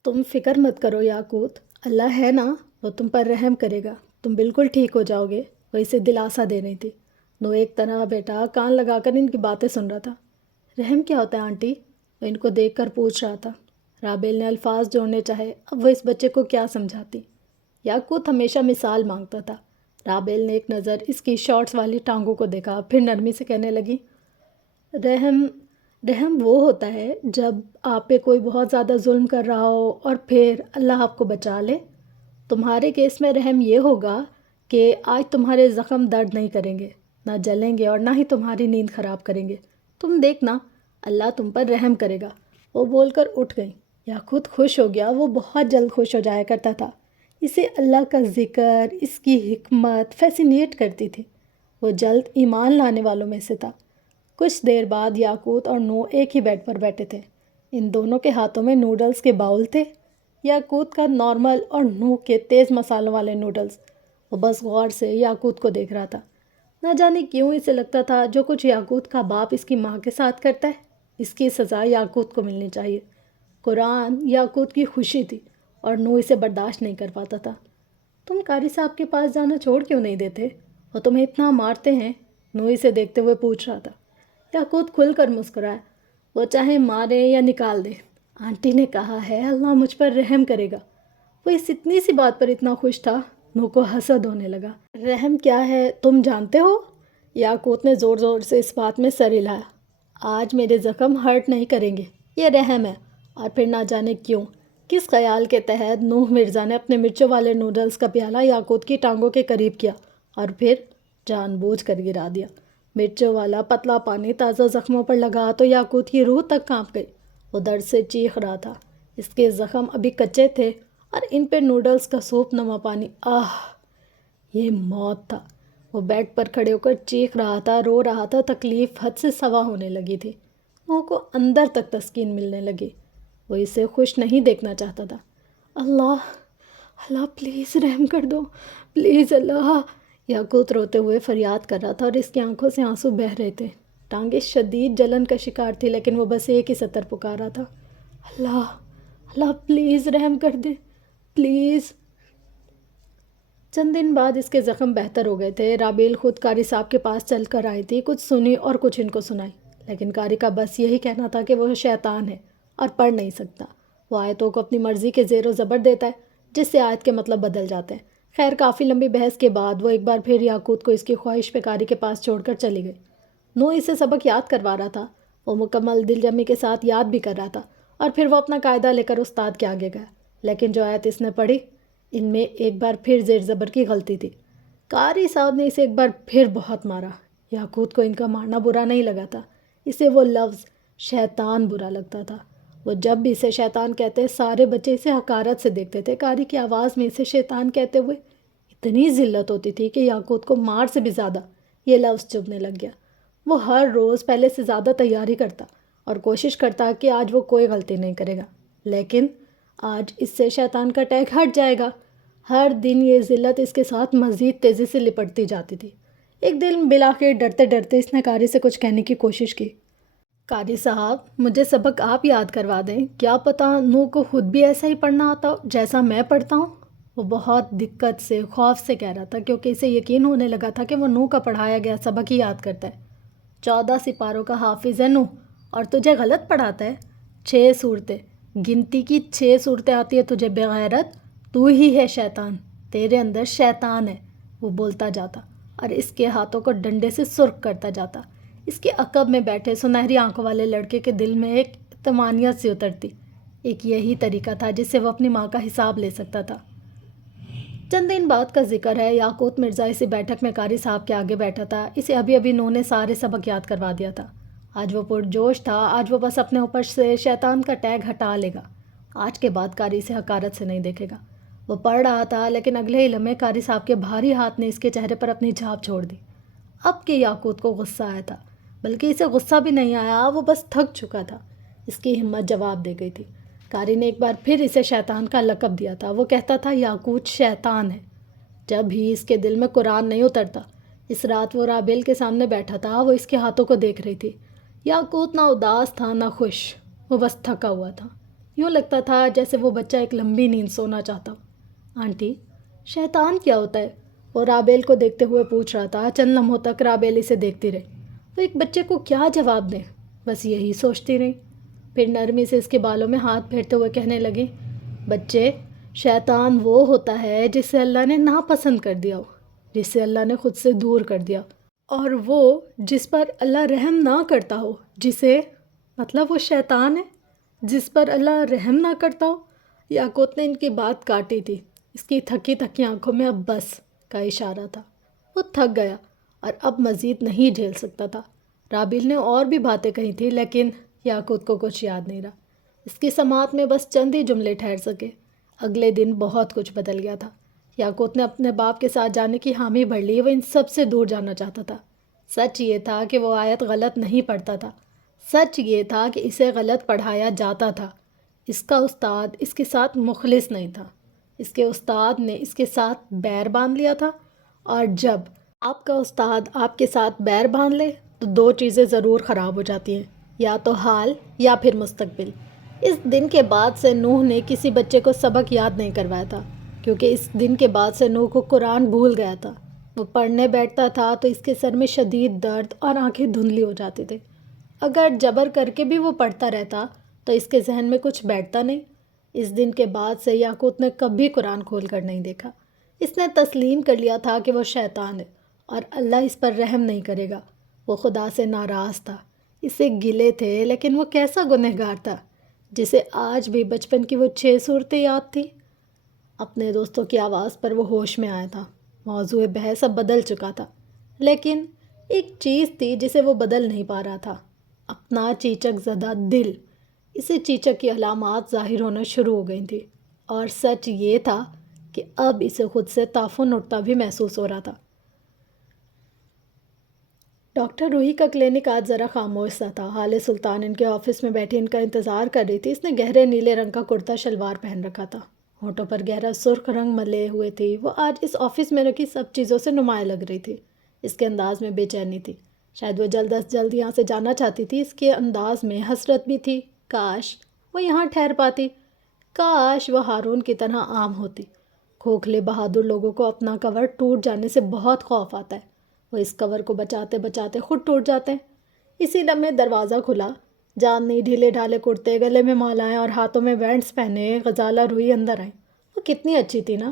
تم فکر مت کرو یاقوت، اللہ ہے نا، وہ تم پر رحم کرے گا، تم بالکل ٹھیک ہو جاؤ گے، وہ اسے دلاسا دے رہی تھی۔ نو ایک طرح بیٹا کان لگا کر ان کی باتیں سن رہا تھا۔ رحم کیا ہوتا ہے آنٹی؟ وہ ان کو دیکھ کر پوچھ رہا تھا۔ رابیل نے الفاظ جوڑنے چاہے، اب وہ اس بچے کو کیا سمجھاتی؟ یاقوت ہمیشہ مثال مانگتا تھا۔ رابیل نے ایک نظر اس کی شارٹس والی ٹانگوں کو دیکھا، پھر نرمی سے کہنے لگی، رحم وہ ہوتا ہے جب آپ پہ کوئی بہت زیادہ ظلم کر رہا ہو اور پھر اللہ آپ کو بچا لے۔ تمہارے کیس میں رحم یہ ہوگا کہ آج تمہارے زخم درد نہیں کریں گے، نہ جلیں گے اور نہ ہی تمہاری نیند خراب کریں گے۔ تم دیکھنا، اللہ تم پر رحم کرے گا۔ وہ بول کر اٹھ گئی۔ یاقوت خوش ہو گیا۔ وہ بہت جلد خوش ہو جایا کرتا تھا۔ اسے اللہ کا ذکر، اس کی حکمت فیسینیٹ کرتی تھی۔ وہ جلد ایمان لانے والوں میں سے تھا۔ کچھ دیر بعد یاقوت اور نوح ایک ہی بیڈ پر بیٹھے تھے۔ ان دونوں کے ہاتھوں میں نوڈلز کے باؤل تھے، یاقوت کا نارمل اور نوح کے تیز مسالوں والے نوڈلز۔ وہ بس غور سے یاقوت کو دیکھ رہا تھا۔ نہ جانے کیوں اسے لگتا تھا جو کچھ یاقوت کا باپ اس کی ماں کے ساتھ کرتا ہے، اس کی سزا یاقوت کو ملنی چاہیے۔ قرآن یاقوت کی خوشی تھی اور نوح اسے برداشت نہیں کر پاتا تھا۔ تم قاری صاحب کے پاس جانا چھوڑ کیوں نہیں دیتے؟ وہ تمہیں اتنا مارتے ہیں؟ نوح اسے دیکھتے ہوئے پوچھ رہا تھا۔ یاقوت کھل کر مسکرایا۔ وہ چاہے مارے یا نکال دے، آنٹی نے کہا ہے اللہ مجھ پر رحم کرے گا۔ وہ اس اتنی سی بات پر اتنا خوش تھا، نوح کو حسد ہونے لگا۔ رحم کیا ہے تم جانتے ہو؟ یاقوت نے زور زور سے اس بات میں سر ہلایا۔ آج میرے زخم ہرٹ نہیں کریں گے، یہ رحم ہے۔ اور پھر نہ جانے کیوں، کس خیال کے تحت نوح مرزا نے اپنے مرچوں والے نوڈلز کا پیالہ یاقوت کی ٹانگوں کے قریب کیا اور پھر جان بوجھ کر گرا دیا۔ مرچوں والا پتلا پانی تازہ زخموں پر لگا تو یاقوت کی روح تک کانپ گئی۔ وہ درد سے چیخ رہا تھا۔ اس کے زخم ابھی کچے تھے اور ان پہ نوڈلز کا سوپ نما پانی، یہ موت تھا۔ وہ بیڈ پر کھڑے ہو کر چیخ رہا تھا، رو رہا تھا، تکلیف حد سے سوا ہونے لگی تھی۔ نوح کو اندر تک تسکین ملنے لگی۔ وہ اسے خوش نہیں دیکھنا چاہتا تھا۔ اللہ پلیز رحم کر دو، پلیز اللہ، یاقوت روتے ہوئے فریاد کر رہا تھا اور اس کی آنکھوں سے آنسو بہہ رہے تھے۔ ٹانگیں شدید جلن کا شکار تھی لیکن وہ بس ایک ہی سطر پکار رہا تھا، اللہ پلیز رحم کر دے، پلیز۔ چند دن بعد اس کے زخم بہتر ہو گئے تھے۔ رابیل خود قاری صاحب کے پاس چل کر آئی تھی، کچھ سنی اور کچھ ان کو سنائی، لیکن قاری کا بس یہی کہنا تھا کہ وہ شیطان ہے اور پڑھ نہیں سکتا۔ وہ آیتوں کو اپنی مرضی کے زیر و زبر دیتا ہے جس سے آیت کے مطلب بدل جاتے ہیں۔ خیر کافی لمبی بحث کے بعد وہ ایک بار پھر یاقوت کو اس کی خواہش پہ قاری کے پاس چھوڑ کر چلی گئی۔ نو اسے سبق یاد کروا رہا تھا، وہ مکمل دل جمی کے ساتھ یاد بھی کر رہا تھا، اور پھر وہ اپنا قاعدہ لے کر استاد کے آگے گیا۔ لیکن جو آیت اس نے پڑھی ان میں ایک بار پھر زیر زبر کی غلطی تھی۔ قاری صاحب نے اسے ایک بار پھر بہت مارا۔ یاقوت کو ان کا مارنا برا نہیں لگا تھا، اسے وہ لفظ شیطان برا لگتا تھا۔ وہ جب بھی اسے شیطان کہتے سارے بچے اسے حقارت سے دیکھتے تھے۔ قاری کی آواز میں اسے شیطان کہتے ہوئے اتنی ذلت ہوتی تھی کہ یاقوت کو مار سے بھی زیادہ یہ لفظ چبھنے لگ گیا۔ وہ ہر روز پہلے سے زیادہ تیاری کرتا اور کوشش کرتا کہ آج وہ کوئی غلطی نہیں کرے گا، لیکن آج اس سے شیطان کا ٹیگ ہٹ جائے گا۔ ہر دن یہ ذلت اس کے ساتھ مزید تیزی سے لپٹتی جاتی تھی۔ ایک دن بالآخر ڈرتے ڈرتے اس نے قاری سے کچھ کہنے کی کوشش کی۔ قاری صاحب، مجھے سبق آپ یاد کروا دیں، کیا پتہ نو کو خود بھی ایسا ہی پڑھنا آتا ہو جیسا میں پڑھتا ہوں۔ وہ بہت دقت سے خوف سے کہہ رہا تھا، کیونکہ اسے یقین ہونے لگا تھا کہ وہ نو کا پڑھایا گیا سبق ہی یاد کرتا ہے۔ 14 سپاروں کا حافظ ہے نو، اور تجھے غلط پڑھاتا ہے۔ 6 صورتیں، گنتی کی 6 صورتیں آتی ہے تجھے بغیرت، تو ہی ہے شیطان، تیرے اندر شیطان ہے۔ وہ بولتا جاتا اور اس کے ہاتھوں کو ڈنڈے سے سرخ کرتا جاتا۔ اس کے عقب میں بیٹھے سنہری آنکھوں والے لڑکے کے دل میں ایک طمانینت سی اترتی۔ ایک یہی طریقہ تھا جس سے وہ اپنی ماں کا حساب لے سکتا تھا۔ چند دن بعد کا ذکر ہے، یاقوت مرزا اسی بیٹھک میں قاری صاحب کے آگے بیٹھا تھا۔ اسے ابھی ابھی نو نے سارے سبق یاد کروا دیا تھا۔ آج وہ پرجوش تھا، آج وہ بس اپنے اوپر سے شیطان کا ٹیگ ہٹا لے گا۔ آج کے بعد قاری اسے حقارت سے نہیں دیکھے گا۔ وہ پڑھ رہا تھا، لیکن اگلے ہی لمحے قاری صاحب کے بھاری ہاتھ نے اس کے چہرے پر اپنی چھاپ چھوڑ دی۔ اب کہ یاقوت کو غصہ آیا تھا، بلکہ اسے غصہ بھی نہیں آیا، وہ بس تھک چکا تھا۔ اس کی ہمت جواب دے گئی تھی۔ قاری نے ایک بار پھر اسے شیطان کا لقب دیا تھا۔ وہ کہتا تھا یاقوت شیطان ہے۔ جب بھی اس کے دل میں قرآن نہیں اترتا۔ اس رات وہ رابیل کے سامنے بیٹھا تھا، وہ اس کے ہاتھوں کو دیکھ رہی تھی۔ یاقوت نہ اداس تھا نہ خوش، وہ بس تھکا ہوا تھا۔ یوں لگتا تھا جیسے وہ بچہ ایک لمبی نیند سونا چاہتا ہو۔ آنٹی، شیطان کیا ہوتا ہے؟ وہ رابیل کو دیکھتے ہوئے پوچھ رہا تھا۔ چند لمحوں تک رابیل اسے دیکھتی رہی۔ وہ ایک بچے کو کیا جواب دیں، بس یہی سوچتی رہی۔ پھر نرمی سے اس کے بالوں میں ہاتھ پھیرتے ہوئے کہنے لگی، بچے، شیطان وہ ہوتا ہے جسے اللہ نے ناپسند کر دیا ہو، جسے اللہ نے خود سے دور کر دیا، اور وہ جس پر اللہ رحم نہ کرتا ہو، جسے مطلب وہ شیطان ہے جس پر اللہ رحم نہ کرتا ہو۔ یاقوت نے ان کی بات کاٹی تھی۔ اس کی تھکی تھکی آنکھوں میں اب بس کا اشارہ تھا۔ وہ تھک گیا اور اب مزید نہیں جھیل سکتا تھا۔ رابیل نے اور بھی باتیں کہی تھی، لیکن یاقوت کو کچھ یاد نہیں رہا۔ اس کی سماعت میں بس چند ہی جملے ٹھہر سکے۔ اگلے دن بہت کچھ بدل گیا تھا۔ یاقوت نے اپنے باپ کے ساتھ جانے کی حامی بھر لی۔ وہ ان سب سے دور جانا چاہتا تھا۔ سچ یہ تھا کہ وہ آیت غلط نہیں پڑھتا تھا۔ سچ یہ تھا کہ اسے غلط پڑھایا جاتا تھا۔ اس کا استاد اس کے ساتھ مخلص نہیں تھا۔ اس کے استاد نے اس کے ساتھ بیر باندھ لیا تھا، اور جب آپ کا استاد آپ کے ساتھ بیر باندھ لے تو 2 چیزیں ضرور خراب ہو جاتی ہیں، یا تو حال یا پھر مستقبل۔ اس دن کے بعد سے نوح نے کسی بچے کو سبق یاد نہیں کروایا تھا، کیونکہ اس دن کے بعد سے نوح کو قرآن بھول گیا تھا۔ وہ پڑھنے بیٹھتا تھا تو اس کے سر میں شدید درد اور آنکھیں دھندلی ہو جاتی تھی۔ اگر جبر کر کے بھی وہ پڑھتا رہتا تو اس کے ذہن میں کچھ بیٹھتا نہیں۔ اس دن کے بعد سے یاقوت نے کبھی قرآن کھول کر نہیں دیکھا۔ اس نے تسلیم کر لیا تھا کہ وہ شیطان ہے اور اللہ اس پر رحم نہیں کرے گا۔ وہ خدا سے ناراض تھا، اسے گلے تھے، لیکن وہ کیسا گنہگار تھا جسے آج بھی بچپن کی وہ 6 صورتیں یاد تھیں۔ اپنے دوستوں کی آواز پر وہ ہوش میں آیا تھا۔ موضوع بحث اب بدل چکا تھا، لیکن ایک چیز تھی جسے وہ بدل نہیں پا رہا تھا، اپنا چیچک زدہ دل۔ اسے چیچک کی علامات ظاہر ہونا شروع ہو گئی تھیں، اور سچ یہ تھا کہ اب اسے خود سے تعفن اٹھتا بھی محسوس ہو رہا تھا۔ ڈاکٹر روحی کا کلینک آج ذرا خاموش سا تھا۔ حالِ سلطان ان کے آفس میں بیٹھی ان کا انتظار کر رہی تھی۔ اس نے گہرے نیلے رنگ کا کرتا شلوار پہن رکھا تھا، ہونٹوں پر گہرا سرخ رنگ ملے ہوئے تھی۔ وہ آج اس آفس میں رکھی سب چیزوں سے نمایاں لگ رہی تھی۔ اس کے انداز میں بے چینی تھی، شاید وہ جلد از جلد یہاں سے جانا چاہتی تھی۔ اس کے انداز میں حسرت بھی تھی، کاش وہ یہاں ٹھہر پاتی، کاش وہ ہارون کی طرح عام ہوتی۔ کھوکھلے بہادر لوگوں کو اپنا کور ٹوٹ جانے سے بہت خوف آتا ہے، وہ اس کور کو بچاتے بچاتے خود ٹوٹ جاتے ہیں۔ اسی لمحے دروازہ کھلا۔ جاننی ڈھیلے ڈھالے کرتے، گلے میں مالائیں اور ہاتھوں میں وینٹس پہنے غزالہ روحی اندر آئیں۔ وہ کتنی اچھی تھی نا،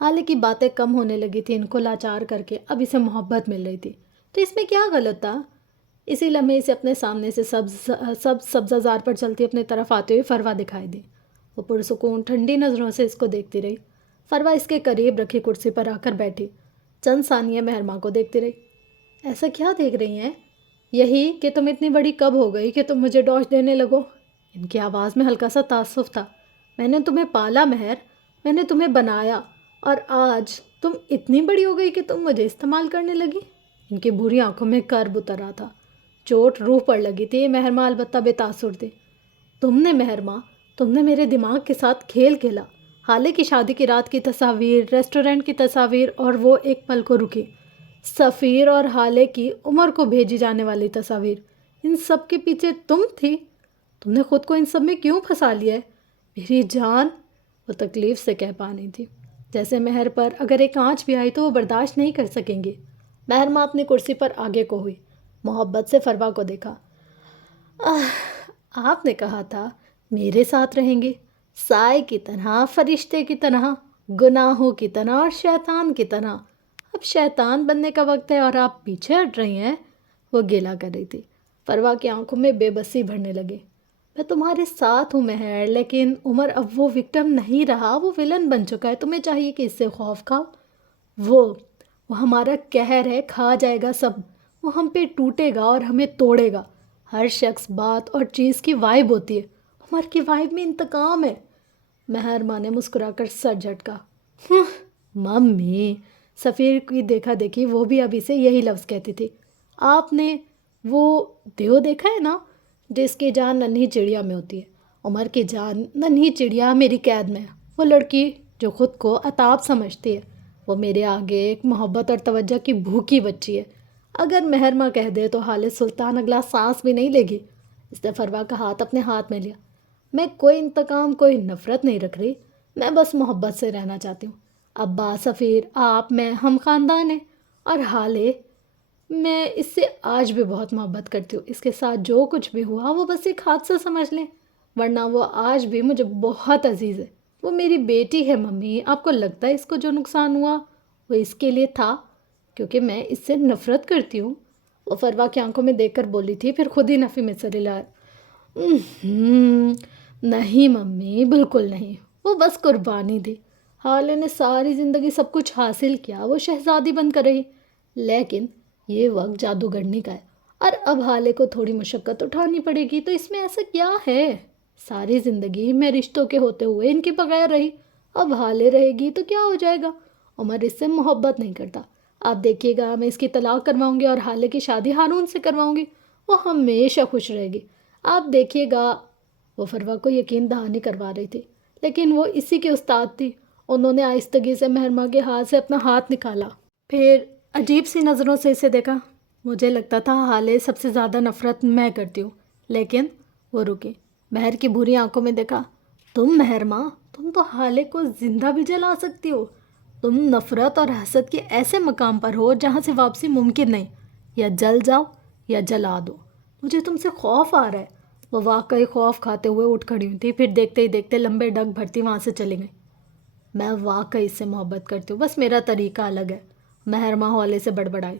حالے کی باتیں کم ہونے لگی تھی ان کو لاچار کر کے، اب اسے محبت مل رہی تھی تو اس میں کیا غلط تھا؟ اسی لمحے اسے اپنے سامنے سے سبزہ زار پر چلتی اپنے طرف آتے ہوئے فروا دکھائی دی۔ وہ پرسکون ٹھنڈی نظروں سے اس کو دیکھتی رہی۔ فروا اس کے قریب رکھی کرسی پر آ کر بیٹھی، چند ثانیے مہرماں کو دیکھتی رہی۔ ایسا کیا دیکھ رہی ہیں؟ یہی کہ تم اتنی بڑی کب ہو گئی کہ تم مجھے ڈوش دینے لگو؟ ان کی آواز میں ہلکا سا تعصب تھا۔ میں نے تمہیں پالا مہر، میں نے تمہیں بنایا، اور آج تم اتنی بڑی ہو گئی کہ تم مجھے استعمال کرنے لگی؟ ان کی بری آنکھوں میں کرب اتر رہا تھا، چوٹ روح پر لگی تھی۔ مہرماں البتہ بے تاثر تھی۔ تم نے مہرماں، تم نے میرے دماغ کے ساتھ کھیل کھیلا۔ حالے کی شادی کی رات کی تصاویر، ریسٹورنٹ کی تصاویر، اور وہ ایک پل کو رکی سفیر اور حالے کی عمر کو بھیجی جانے والی تصاویر، ان سب کے پیچھے تم تھی۔ تم نے خود کو ان سب میں کیوں پھنسا لیا ہے میری جان؟ وہ تکلیف سے کہہ پانی تھی، جیسے مہر پر اگر ایک آنچ بھی آئی تو وہ برداشت نہیں کر سکیں گی۔ مہرماں اپنی کرسی پر آگے کو ہوئی، محبت سے فروا کو دیکھا۔ آپ نے کہا تھا میرے ساتھ رہیں گی، سائے کی طرح، فرشتے کی طرح، گناہوں کی طرح اور شیطان کی طرح۔ اب شیطان بننے کا وقت ہے اور آپ پیچھے ہٹ رہی ہیں۔ وہ گیلا کر رہی تھی۔ فروا کی آنکھوں میں بے بسی بھرنے لگے۔ میں تمہارے ساتھ ہوں مہر، لیکن عمر اب وہ وکٹم نہیں رہا، وہ ویلن بن چکا ہے۔ تمہیں چاہیے کہ اس سے خوف کھاؤ۔ وہ ہمارا قہر ہے، کھا جائے گا سب۔ وہ ہم پہ ٹوٹے گا اور ہمیں توڑے گا۔ ہر شخص، بات اور چیز کی وائب ہوتی ہے، عمر کی وائب میں انتقام ہے۔ مہرماں نے مسکرا کر سر جھٹکا۔ ممی، سفیر کی دیکھا دیکھی وہ بھی ابھی سے یہی لفظ کہتی تھی۔ آپ نے وہ دیو دیکھا ہے نا، جس کی جان ننھی چڑیا میں ہوتی ہے؟ عمر کی جان ننھی چڑیا میری قید میں ہے۔ وہ لڑکی جو خود کو عطاب سمجھتی ہے، وہ میرے آگے ایک محبت اور توجہ کی بھوکی بچی ہے۔ اگر مہرماں کہہ دے تو حال سلطان اگلا سانس بھی نہیں لے گی۔ اس نے فروا کا ہاتھ اپنے ہاتھ میں لیا۔ میں کوئی انتقام، کوئی نفرت نہیں رکھ رہی، میں بس محبت سے رہنا چاہتی ہوں۔ ابا، سفیر، آپ، میں، ہم خاندان ہیں، اور حالے، میں اس سے آج بھی بہت محبت کرتی ہوں۔ اس کے ساتھ جو کچھ بھی ہوا وہ بس ایک حادثہ سمجھ لیں، ورنہ وہ آج بھی مجھے بہت عزیز ہے۔ وہ میری بیٹی ہے ممی۔ آپ کو لگتا ہے اس کو جو نقصان ہوا وہ اس کے لیے تھا کیونکہ میں اس سے نفرت کرتی ہوں؟ وہ فروا کی آنکھوں میں دیکھ کر بولی تھی، پھر خود ہی نفی میں سر ہلایا۔ نہیں ممی، بالکل نہیں، وہ بس قربانی تھی۔ حالے نے ساری زندگی سب کچھ حاصل کیا، وہ شہزادی بن کر رہی، لیکن یہ وقت جادوگرنی کا ہے، اور اب حالے کو تھوڑی مشقت اٹھانی پڑے گی۔ تو اس میں ایسا کیا ہے؟ ساری زندگی میں رشتوں کے ہوتے ہوئے ان کے بغیر رہی، اب حالے رہے گی تو کیا ہو جائے گا؟ عمر اس سے محبت نہیں کرتا۔ آپ دیکھیے گا، میں اس کی طلاق کرواؤں گی اور حالے کی شادی ہارون سے کرواؤں گی، وہ ہمیشہ خوش رہے گی، آپ دیکھیے گا۔ وہ فروا کو یقین دہانی کروا رہی تھی، لیکن وہ اسی کے استاد تھی۔ انہوں نے آہستگی سے مہرماں کے ہاتھ سے اپنا ہاتھ نکالا، پھر عجیب سی نظروں سے اسے دیکھا۔ مجھے لگتا تھا حالے سب سے زیادہ نفرت میں کرتی ہوں، لیکن وہ رکی، مہر کی بری آنکھوں میں دیکھا۔ تم مہرماں، تم تو حالے کو زندہ بھی جلا سکتی ہو۔ تم نفرت اور حسد کے ایسے مقام پر ہو جہاں سے واپسی ممکن نہیں، یا جل جاؤ یا جلا دو۔ مجھے تم سے خوف آ رہا ہے۔ وہ واقعی خوف کھاتے ہوئے اٹھ کھڑی ہوئی تھی، پھر دیکھتے ہی دیکھتے لمبے ڈگ بھرتی وہاں سے چلی گئی۔ میں واقعی اس سے محبت کرتی ہوں، بس میرا طریقہ الگ ہے، مہرماں حولے سے بڑبڑائی۔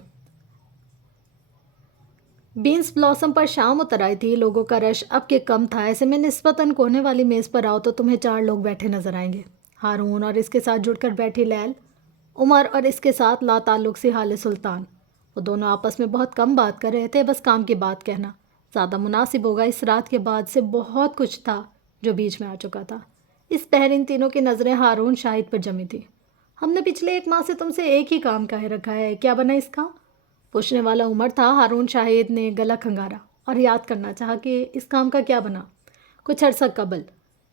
بینس بلاسم پر شام اتر آئی تھی، لوگوں کا رش اب کہ کم تھا۔ ایسے میں نسبتاً کونے والی میز پر آؤ تو تمہیں 4 لوگ بیٹھے نظر آئیں گے۔ ہارون اور اس کے ساتھ جڑ کر بیٹھی لیل، عمر اور اس کے ساتھ لا تعلق سی حال سلطان۔ وہ دونوں آپس میں بہت کم بات کر رہے تھے، بس کام کی بات کہنا زیادہ مناسب ہوگا۔ اس رات کے بعد سے بہت کچھ تھا جو بیچ میں آ چکا تھا۔ اس پہر ان تینوں کی نظریں ہارون شاہد پر جمی تھی۔ ہم نے پچھلے 1 ماہ سے تم سے ایک ہی کام کہہ رکھا ہے، کیا بنا اس کا؟ پوچھنے والا عمر تھا۔ ہارون شاہد نے گلا کھنگارا اور یاد کرنا چاہا کہ اس کام کا کیا بنا۔ کچھ عرصہ قبل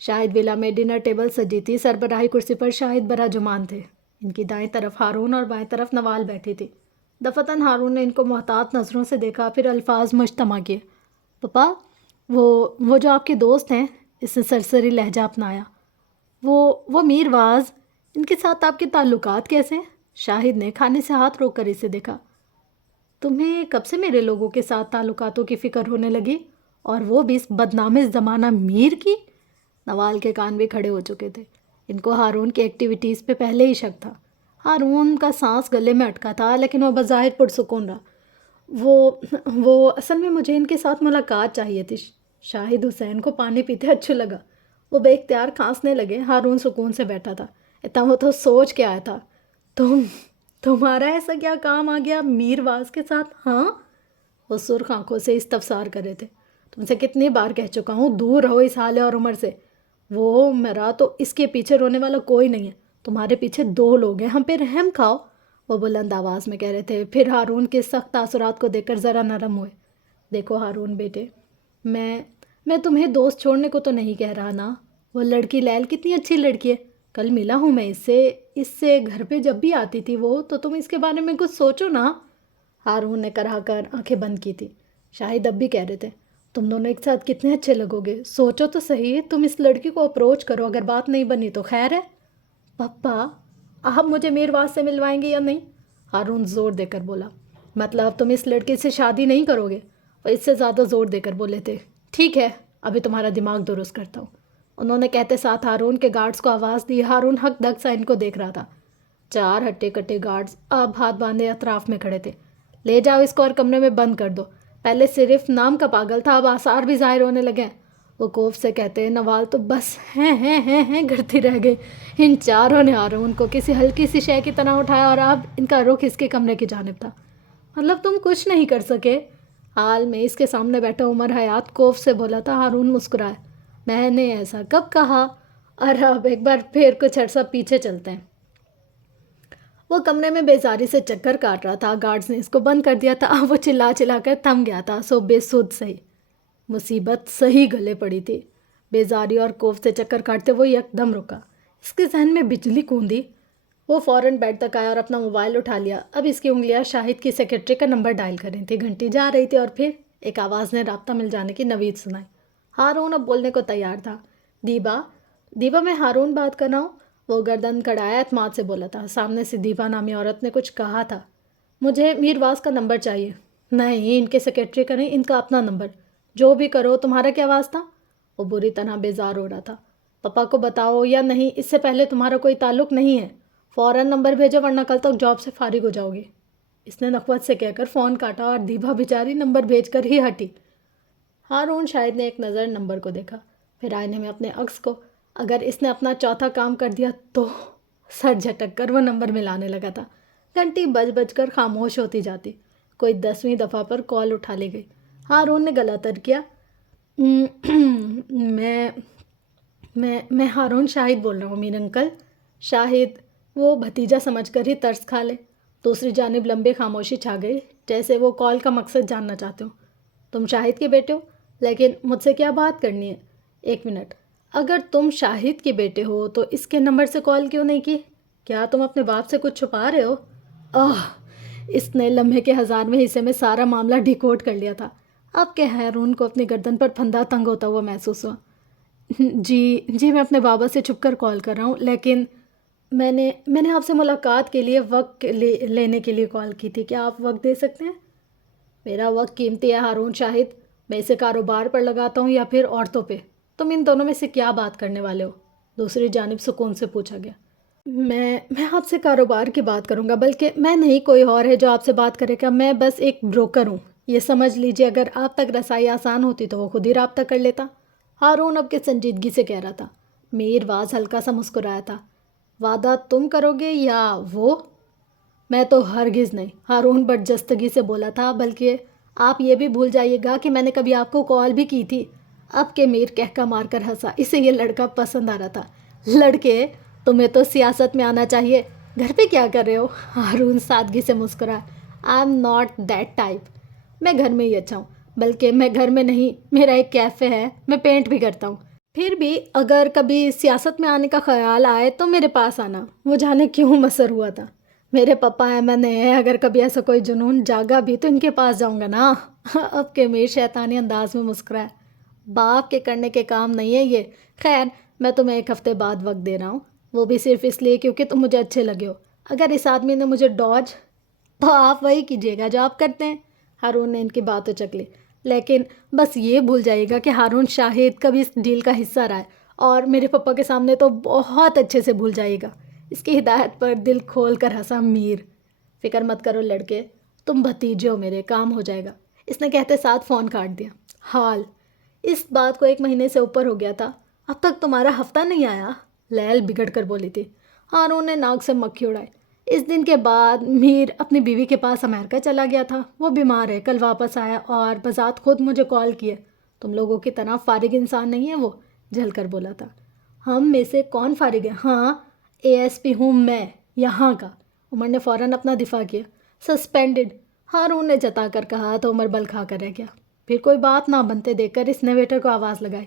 شاہد ویلا میں ڈنر ٹیبل سجی تھی، سربراہی کرسی پر شاہد براجمان تھے، ان کی دائیں طرف ہارون اور بائیں طرف نوال بیٹھی تھی۔ دفعتاً ہارون نے ان کو محتاط نظروں سے دیکھا، پھر الفاظ مجتمع کیے۔ پپا، وہ جو آپ کے دوست ہیں، اس نے سرسری لہجہ اپنایا، وہ میر واز، ان کے ساتھ آپ کے تعلقات کیسے ہیں؟ شاہد نے کھانے سے ہاتھ روک کر اسے دیکھا۔ تمہیں کب سے میرے لوگوں کے ساتھ تعلقاتوں کی فکر ہونے لگی، اور وہ بھی اس بدنام زمانہ میر کی؟ نوال کے کان بھی کھڑے ہو چکے تھے۔ ان کو ہارون کی ایکٹیویٹیز پہ پہلے ہی شک تھا۔ ہارون کا سانس گلے میں اٹکا تھا لیکن وہ بظاہر پرسکون رہا۔ وہ اصل میں مجھے ان کے ساتھ ملاقات چاہیے تھی۔ شاہد حسین کو پانی پیتے اچھا لگا، وہ بے اختیار کھانسنے لگے۔ ہارون سکون سے بیٹھا تھا۔ اتنا وہ تو سوچ کے آیا تھا، تمہارا ایسا کیا کام آ گیا میرواز کے ساتھ؟ ہاں، وہ سرخ آنکھوں سے استفسار کر رہے تھے۔ تم سے کتنی بار کہہ چکا ہوں دور رہو اس حال اور عمر سے۔ وہ میرا تو اس کے پیچھے رونے والا کوئی نہیں ہے، تمہارے پیچھے 2 لوگ ہیں، ہم پہ رحم کھاؤ، وہ بلند آواز میں کہہ رہے تھے۔ پھر ہارون کے سخت تاثرات کو دیکھ کر ذرا نرم ہوئے۔ دیکھو ہارون بیٹے، میں تمہیں دوست چھوڑنے کو تو نہیں کہہ رہا نا۔ وہ لڑکی لیل کتنی اچھی لڑکی ہے، کل ملا ہوں میں اس سے گھر پہ جب بھی آتی تھی وہ، تو تم اس کے بارے میں کچھ سوچو نا۔ ہارون نے کرا کر آنکھیں بند کی تھی۔ شاہد اب بھی کہہ رہے تھے، تم دونوں ایک ساتھ کتنے اچھے لگو گے، سوچو تو صحیح، تم اس لڑکی کو اپروچ کرو، اگر بات نہیں بنی تو خیر ہے۔ پپا، آپ مجھے میرواز سے ملوائیں گے یا نہیں؟ ہارون زور دے کر بولا۔ مطلب تم اس لڑکی سے شادی نہیں کرو گے؟ وہ اس سے زیادہ زور دے کر بولے تھے۔ ٹھیک ہے، ابھی تمہارا دماغ درست کرتا ہوں، انہوں نے کہتے ساتھ ہارون کے گارڈز کو آواز دی۔ ہارون حق دق سا ان کو دیکھ رہا تھا۔ 4 ہٹے کٹے گارڈز اب ہاتھ باندھے اطراف میں کھڑے تھے۔ لے جاؤ اس کو اور کمرے میں بند کر دو، پہلے صرف نام کا پاگل تھا، اب آثار بھی ظاہر ہونے لگے ہیں، وہ کوف سے کہتے۔ نوال تو بس ہیں کرتی رہ گئی۔ ان چاروں نے ہارون کو کسی ہلکی سی شے کی طرح اٹھایا اور اب ان کا رخ اس کے کمرے کی جانب تھا۔ مطلب تم کچھ نہیں کر سکے؟ حال میں اس کے سامنے بیٹھا عمر حیات کوف سے بولا تھا۔ ہارون مسکرائے۔ میں نے ایسا کب کہا؟ اور اب ایک بار پھر کچھ عرصہ پیچھے چلتے ہیں۔ وہ کمرے میں بیزاری سے چکر کاٹ رہا تھا، گارڈز نے اس کو بند کر دیا تھا، اب وہ چلا کر تھم گیا تھا۔ سو بے سود صحیح، مصیبت صحیح گلے پڑی تھی۔ بیزاری اور کوف سے چکر کاٹتے وہ یکدم رکا، اس کے ذہن میں بجلی کوندی۔ وہ فوراً بیڈ تک آیا اور اپنا موبائل اٹھا لیا۔ اب اس کی انگلیاں شاہد کی سیکرٹری کا نمبر ڈائل کر رہی تھی۔ گھنٹی جا رہی تھی اور پھر ایک آواز نے رابطہ مل جانے کی نوید سنائی۔ ہارون اب بولنے کو تیار تھا۔ دیبا میں ہارون بات کر رہا ہوں، وہ گردن کڑائے اعتماد سے بولا تھا۔ سامنے سے دیبا نامی عورت نے کچھ کہا تھا۔ مجھے میرواز کا نمبر چاہیے۔ نہیں، ان کے سیکرٹری کا نہیں، ان کا اپنا نمبر۔ جو بھی کرو، تمہارا کیا واسطہ؟ وہ بری طرح بیزار ہو رہا تھا۔ پپا کو بتاؤ یا نہیں، اس سے پہلے تمہارا کوئی تعلق نہیں ہے، فوراً نمبر بھیجو ورنہ کل تک جاب سے فارغ ہو جاؤ گی۔ اس نے نخوت سے کہہ کر فون کاٹا اور دیبا بیچاری نمبر بھیج کر ہی ہٹی۔ ہارون شاہد نے ایک نظر نمبر کو دیکھا، پھر آئینے میں اپنے عکس کو۔ اگر اس نے اپنا چوتھا کام کر دیا تو سر جھٹک کر وہ نمبر ملانے لگا تھا۔ گھنٹی بج کر خاموش ہوتی جاتی۔ کوئی 10ویں دفعہ پر کال اٹھا لی گئی۔ ہارون نے گلا تر کیا۔ میں ہارون شاہد بول رہا ہوں امیر انکل۔ شاہد، وہ بھتیجا سمجھ کر ہی ترس کھا لے۔ دوسری جانب لمبی خاموشی چھا گئی، جیسے وہ کال کا مقصد جاننا چاہتے ہو۔ تم شاہد کے بیٹے ہو؟ لیکن مجھ سے کیا بات کرنی ہے؟ 1 منٹ، اگر تم شاہد کے بیٹے ہو تو اس کے نمبر سے کال کیوں نہیں کی؟ کیا تم اپنے باپ سے کچھ چھپا رہے ہو؟ اس نے لمحے کے 1000ویں حصے میں سارا معاملہ ڈیکوڈ کر لیا تھا۔ اب کہ ہارون کو اپنی گردن پر پھندا تنگ ہوتا ہوا محسوس ہوا۔ جی میں اپنے بابا سے چھپ کر کال کر رہا ہوں، لیکن میں نے آپ سے ملاقات کے لیے وقت لینے کے لیے کال کی تھی، کیا آپ وقت دے سکتے ہیں؟ میرا وقت قیمتی ہے ہارون شاہد، میں اسے کاروبار پر لگاتا ہوں یا پھر عورتوں پہ؟ تم ان دونوں میں سے کیا بات کرنے والے ہو؟ دوسری جانب سکون سے پوچھا گیا۔ میں آپ سے کاروبار کی بات کروں گا، بلکہ میں نہیں، کوئی اور ہے جو آپ سے بات کرے گا، میں بس ایک بروکر ہوں، یہ سمجھ لیجئے۔ اگر آپ تک رسائی آسان ہوتی تو وہ خود ہی رابطہ کر لیتا۔ ہارون اب کے سنجیدگی سے کہہ رہا تھا۔ میرواز ہلکا سا مسکرایا تھا۔ وعدہ تم کرو گے یا وہ؟ میں تو ہرگز نہیں، ہارون برجستگی سے بولا تھا، بلکہ آپ یہ بھی بھول جائیے گا کہ میں نے کبھی آپ کو کال بھی کی تھی۔ اب کہ میر کہکا مار کر ہنسا، اسے یہ لڑکا پسند آ رہا تھا۔ لڑکے، تمہیں تو سیاست میں آنا چاہیے، گھر پہ کیا کر رہے ہو؟ ہارون سادگی سے مسکرا۔ I am not that type, میں گھر میں ہی اچھا ہوں، بلکہ میں گھر میں نہیں، میرا ایک کیفے ہے، میں پینٹ بھی کرتا ہوں۔ پھر بھی اگر کبھی سیاست میں آنے کا خیال آئے تو میرے پاس آنا۔ وہ جانے کیوں مسر ہوا تھا۔ میرے پپا احمد ہیں، اگر کبھی ایسا کوئی جنون جاگا بھی تو ان کے پاس جاؤں گا نا۔ اب کہ میر شیطانی انداز میں مسکرایا۔ باپ کے کرنے کے کام نہیں ہے یہ۔ خیر، میں تمہیں 1 ہفتے بعد وقت دے رہا ہوں، وہ بھی صرف اس لیے کیونکہ تم مجھے اچھے لگے ہو۔ اگر اس آدمی نے مجھے ڈاج تو آپ وہی کیجیے گا جو آپ کرتے ہیں۔ ہارون نے ان کی بات چک لی۔ لیکن بس یہ بھول جائیے گا کہ ہارون شاہد کبھی اس ڈیل کا حصہ رہا ہے اور میرے پپا کے سامنے تو بہت اچھے سے بھول جائے گا۔ اس کی ہدایت پر دل کھول کر ہنسا میر۔ فکر مت کرو لڑکے، تم بھتیجے ہو میرے، کام ہو جائے گا، اس نے کہتے ساتھ فون کاٹ دیا۔ حال اس بات کو 1 مہینے سے اوپر ہو گیا تھا، اب تک تمہارا ہفتہ نہیں آیا، لیل بگڑ کر بولی تھی۔ ہارون نے ناک سے مکھی اڑائی۔ اس دن کے بعد میر اپنی بیوی کے پاس امریکہ چلا گیا تھا، وہ بیمار ہے، کل واپس آیا اور بذات خود مجھے کال کیے۔ تم لوگوں کی طرح فارغ انسان نہیں ہے وہ، جھل کر بولا تھا۔ ہم میں سے کون فارغ ہے؟ ہاں ASP ہوں میں یہاں کا۔ عمر نے فوراً اپنا دفاع کیا۔ سسپینڈڈ، ہارون نے جتا کر کہا تو عمر بل کھا کر رہ گیا۔ پھر کوئی بات نہ بنتے دیکھ کر اس نے ویٹر کو آواز لگائی۔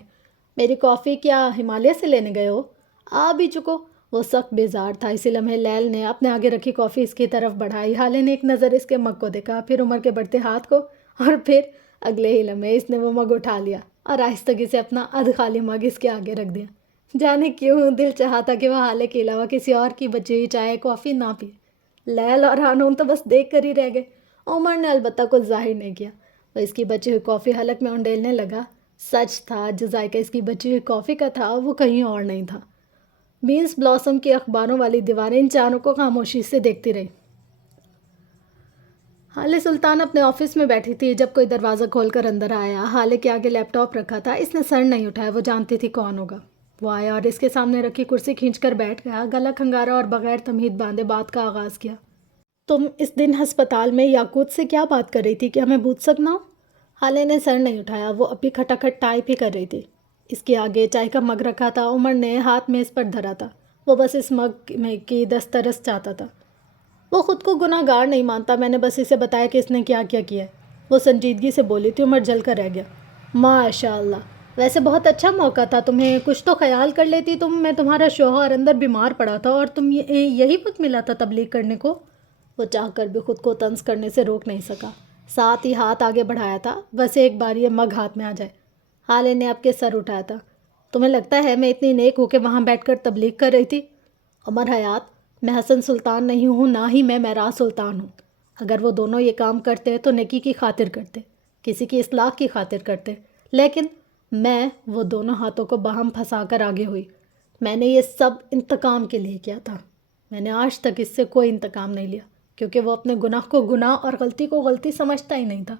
میری کافی کیا ہمالیہ سے لینے گئے ہو؟ آ بھی چکو۔ وہ سخت بیزار تھا۔ اسی لمحے لیل نے اپنے آگے رکھی کافی اس کی طرف بڑھائی۔ حالے نے ایک نظر اس کے مگ کو دیکھا، پھر عمر کے بڑھتے ہاتھ کو، اور پھر اگلے ہی لمحے اس نے وہ مگ اٹھا لیا اور آہستگی سے اپنا خالی مگ اس کے آگے رکھ دیا۔ جانے کیوں دل چاہا تھا کہ وہ حالے کے علاوہ کسی اور کی بچی ہوئی چائے کافی نہ پی۔ لیل اور ہارون تو بس دیکھ کر ہی رہ گئے۔ عمر نے البتہ کچھ ظاہر نہیں کیا۔ وہ اس کی بچی ہوئی کافی حلق میں انڈیلنے لگا۔ سچ تھا، جو ذائقہ اس کی بچی ہوئی کافی کا تھا وہ کہیں اور نہیں تھا۔ بینس بلاسم کی اخباروں والی دیواریں ان چاروں کو خاموشی سے دیکھتی رہی۔ حالے سلطان اپنے آفس میں بیٹھی تھی جب کوئی دروازہ کھول کر اندر آیا۔ حالے کے آگے لیپ ٹاپ رکھا تھا، اس نے سر نہیں اٹھایا، وہ جانتی تھی کون ہوگا۔ وہ آیا اور اس کے سامنے رکھی کرسی کھینچ کر بیٹھ گیا، گلا کھنگارا اور بغیر تمہید باندھے بات کا آغاز کیا۔ تم اس دن ہسپتال میں یاقوت سے کیا بات کر رہی تھی کہ ہمیں بوجھ سکنا ہو؟ حالے نے سر نہیں اٹھایا، وہ ابھی کھٹاکھٹ ٹائپ ہی کر رہی تھی۔ اس کے آگے چائے کا مگ رکھا تھا، عمر نے ہاتھ میز پر دھرا تھا، وہ بس اس مگ میں کی دسترس چاہتا تھا۔ وہ خود کو گناہ گار نہیں مانتا، میں نے بس اسے بتایا کہ اس نے کیا کیا کیا ہے، وہ سنجیدگی سے بولی تھی۔ عمر جل کر رہ گیا۔ ماشاء اللہ، ویسے بہت اچھا موقع تھا، تمہیں کچھ تو خیال کر لیتی تم، میں تمہارا شوہر اندر بیمار پڑا تھا اور تم یہی وقت ملا تھا تبلیغ کرنے کو۔ وہ چاہ کر بھی خود کو طنز کرنے سے روک نہیں سکا، ساتھ ہی ہاتھ آگے بڑھایا تھا، بس ایک بار یہ مگ ہاتھ میں آ جائے۔ حالے نے اب کے سر اٹھایا تھا۔ تمہیں لگتا ہے میں اتنی نیک ہو کے وہاں بیٹھ کر تبلیغ کر رہی تھی؟ عمر حیات، میں حسن سلطان نہیں ہوں، نہ ہی میں معراج سلطان ہوں۔ اگر وہ دونوں یہ کام کرتے تو نیکی کی خاطر کرتے، کسی کی اصلاح کی خاطر کرتے، لیکن میں وہ دونوں ہاتھوں کو باہم پھنسا کر آگے ہوئی۔ میں نے یہ سب انتقام کے لیے کیا تھا۔ میں نے آج تک اس سے کوئی انتقام نہیں لیا، کیونکہ وہ اپنے گناہ کو گناہ اور غلطی کو غلطی سمجھتا ہی نہیں تھا۔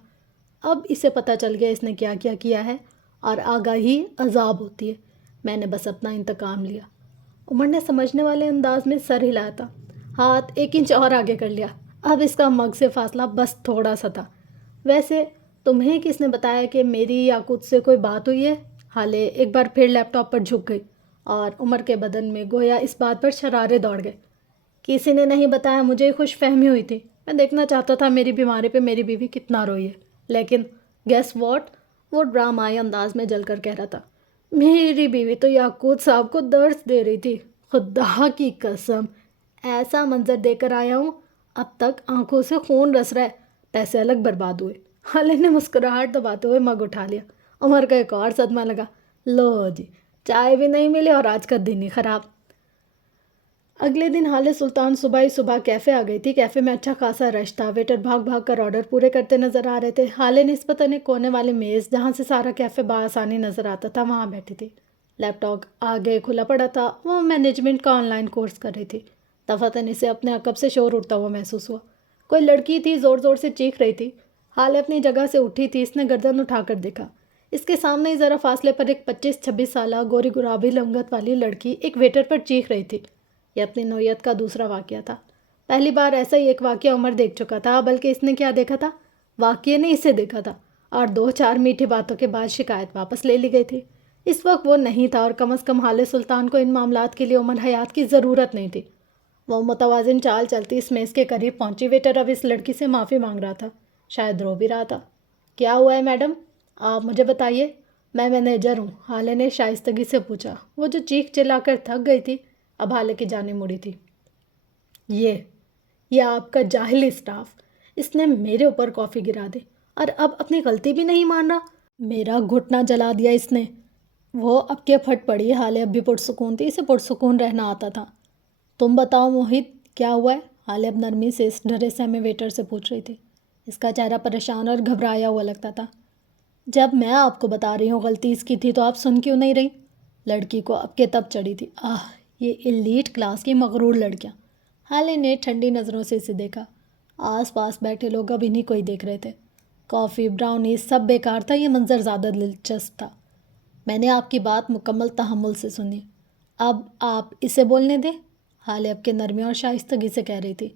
اب اسے پتہ چل گیا اس نے کیا کیا کیا ہے، اور آگاہی عذاب ہوتی ہے۔ میں نے بس اپنا انتقام لیا۔ عمر نے سمجھنے والے انداز میں سر ہلایا تھا، ہاتھ 1 انچ اور آگے کر لیا۔ اب اس کا مگ سے فاصلہ بس تھوڑا سا تھا۔ ویسے تمہیں کس نے بتایا کہ میری یاقوت سے کوئی بات ہوئی ہے؟ حالے ایک بار پھر لیپ ٹاپ پر جھک گئی اور عمر کے بدن میں گویا اس بات پر شرارے دوڑ گئے۔ کسی نے نہیں بتایا، مجھے خوش فہمی ہوئی تھی، میں دیکھنا چاہتا تھا میری بیماری پہ میری بیوی کتنا روئی ہے، لیکن گیس واٹ، وہ ڈرامائی انداز میں جل کر کہہ رہا تھا، میری بیوی تو یاقوت صاحب کو درس دے رہی تھی، خدا کی قسم ایسا منظر دے کر آیا ہوں، اب تک آنکھوں سے خون رس رہا ہے، پیسے الگ برباد ہوئے۔ حالے نے مسکراہٹ دباتے ہوئے مگ اٹھا لیا۔ عمر کا ایک اور صدمہ لگا، لو جی، چائے بھی نہیں ملی اور آج کا دن ہی خراب۔ اگلے دن حالے سلطان صبح ہی صبح کیفے آ گئی تھی۔ کیفے میں اچھا خاصا رش تھا، ویٹر بھاگ بھاگ کر آرڈر پورے کرتے نظر آ رہے تھے۔ حالے نسبتاً ایک کونے والی میز جہاں سے سارا کیفے بآسانی نظر آتا تھا وہاں بیٹھی تھی۔ لیپ ٹاپ آگے کھلا پڑا تھا، وہ مینجمنٹ کا آن لائن کورس کر رہی تھی۔ دفعتاً اسے اپنے عقب سے شور اٹھتا ہوا محسوس ہوا۔ کوئی لڑکی تھی، زور زور سے چیخ رہی تھی۔ حالے اپنی جگہ سے اٹھی تھی، اس نے گردن اٹھا کر دیکھا۔ اس کے سامنے ہی ذرا فاصلے پر ایک 25-26 سالہ گوری گلابی لنگت والی لڑکی ایک ویٹر پر چیخ رہی تھی۔ یہ اپنی نوعیت کا دوسرا واقعہ تھا۔ پہلی بار ایسا ہی ایک واقعہ عمر دیکھ چکا تھا، بلکہ اس نے کیا دیکھا تھا، واقعہ نے اسے دیکھا تھا، اور 2-4 میٹھی باتوں کے بعد شکایت واپس لے لی گئی تھی۔ اس وقت وہ نہیں تھا، اور کم از کم حالے سلطان کو ان معاملات کے لیے عمر حیات کی ضرورت نہیں تھی۔ وہ متوازن چال چلتی اس میز کے قریب پہنچی۔ ویٹر اب اس لڑکی سے معافی مانگ رہا تھا، شاید رو بھی رہا تھا۔ کیا ہوا ہے میڈم؟ آپ مجھے بتائیے، میں مینیجر ہوں، حالے نے شائستگی سے پوچھا۔ وہ جو چیخ چلا کر تھک گئی تھی اب حالے کی جانب مڑی تھی۔ یہ آپ کا جاہلی اسٹاف، اس نے میرے اوپر کافی گرا دی اور اب اپنی غلطی بھی نہیں مان رہا، میرا گھٹنا جلا دیا اس نے۔ وہ اب کے پھٹ پڑی۔ حالے اب بھی پرسکون تھی، اسے پرسکون رہنا آتا تھا۔ تم بتاؤ موہت، کیا ہوا ہے؟ حالے اب نرمی سے اس ڈرے سہمے ویٹر سے پوچھ رہی تھی۔ اس کا چہرہ پریشان اور گھبرایا ہوا لگتا تھا۔ جب میں آپ کو بتا رہی ہوں غلطی اس کی تھی تو آپ سن کیوں نہیں رہی؟ لڑکی کو اب کے تب چڑھی تھی۔ یہ ایلیٹ کلاس کی مغرور لڑکیاں۔ حالے نے ٹھنڈی نظروں سے اسے دیکھا۔ آس پاس بیٹھے لوگ اب انہیں کو ہی دیکھ رہے تھے۔ کافی، براؤنی سب بیکار تھا، یہ منظر زیادہ دلچسپ تھا۔ میں نے آپ کی بات مکمل تحمل سے سنی، اب آپ اسے بولنے دیں، حالے اب کے نرمی اور شائستگی سے کہہ رہی تھی۔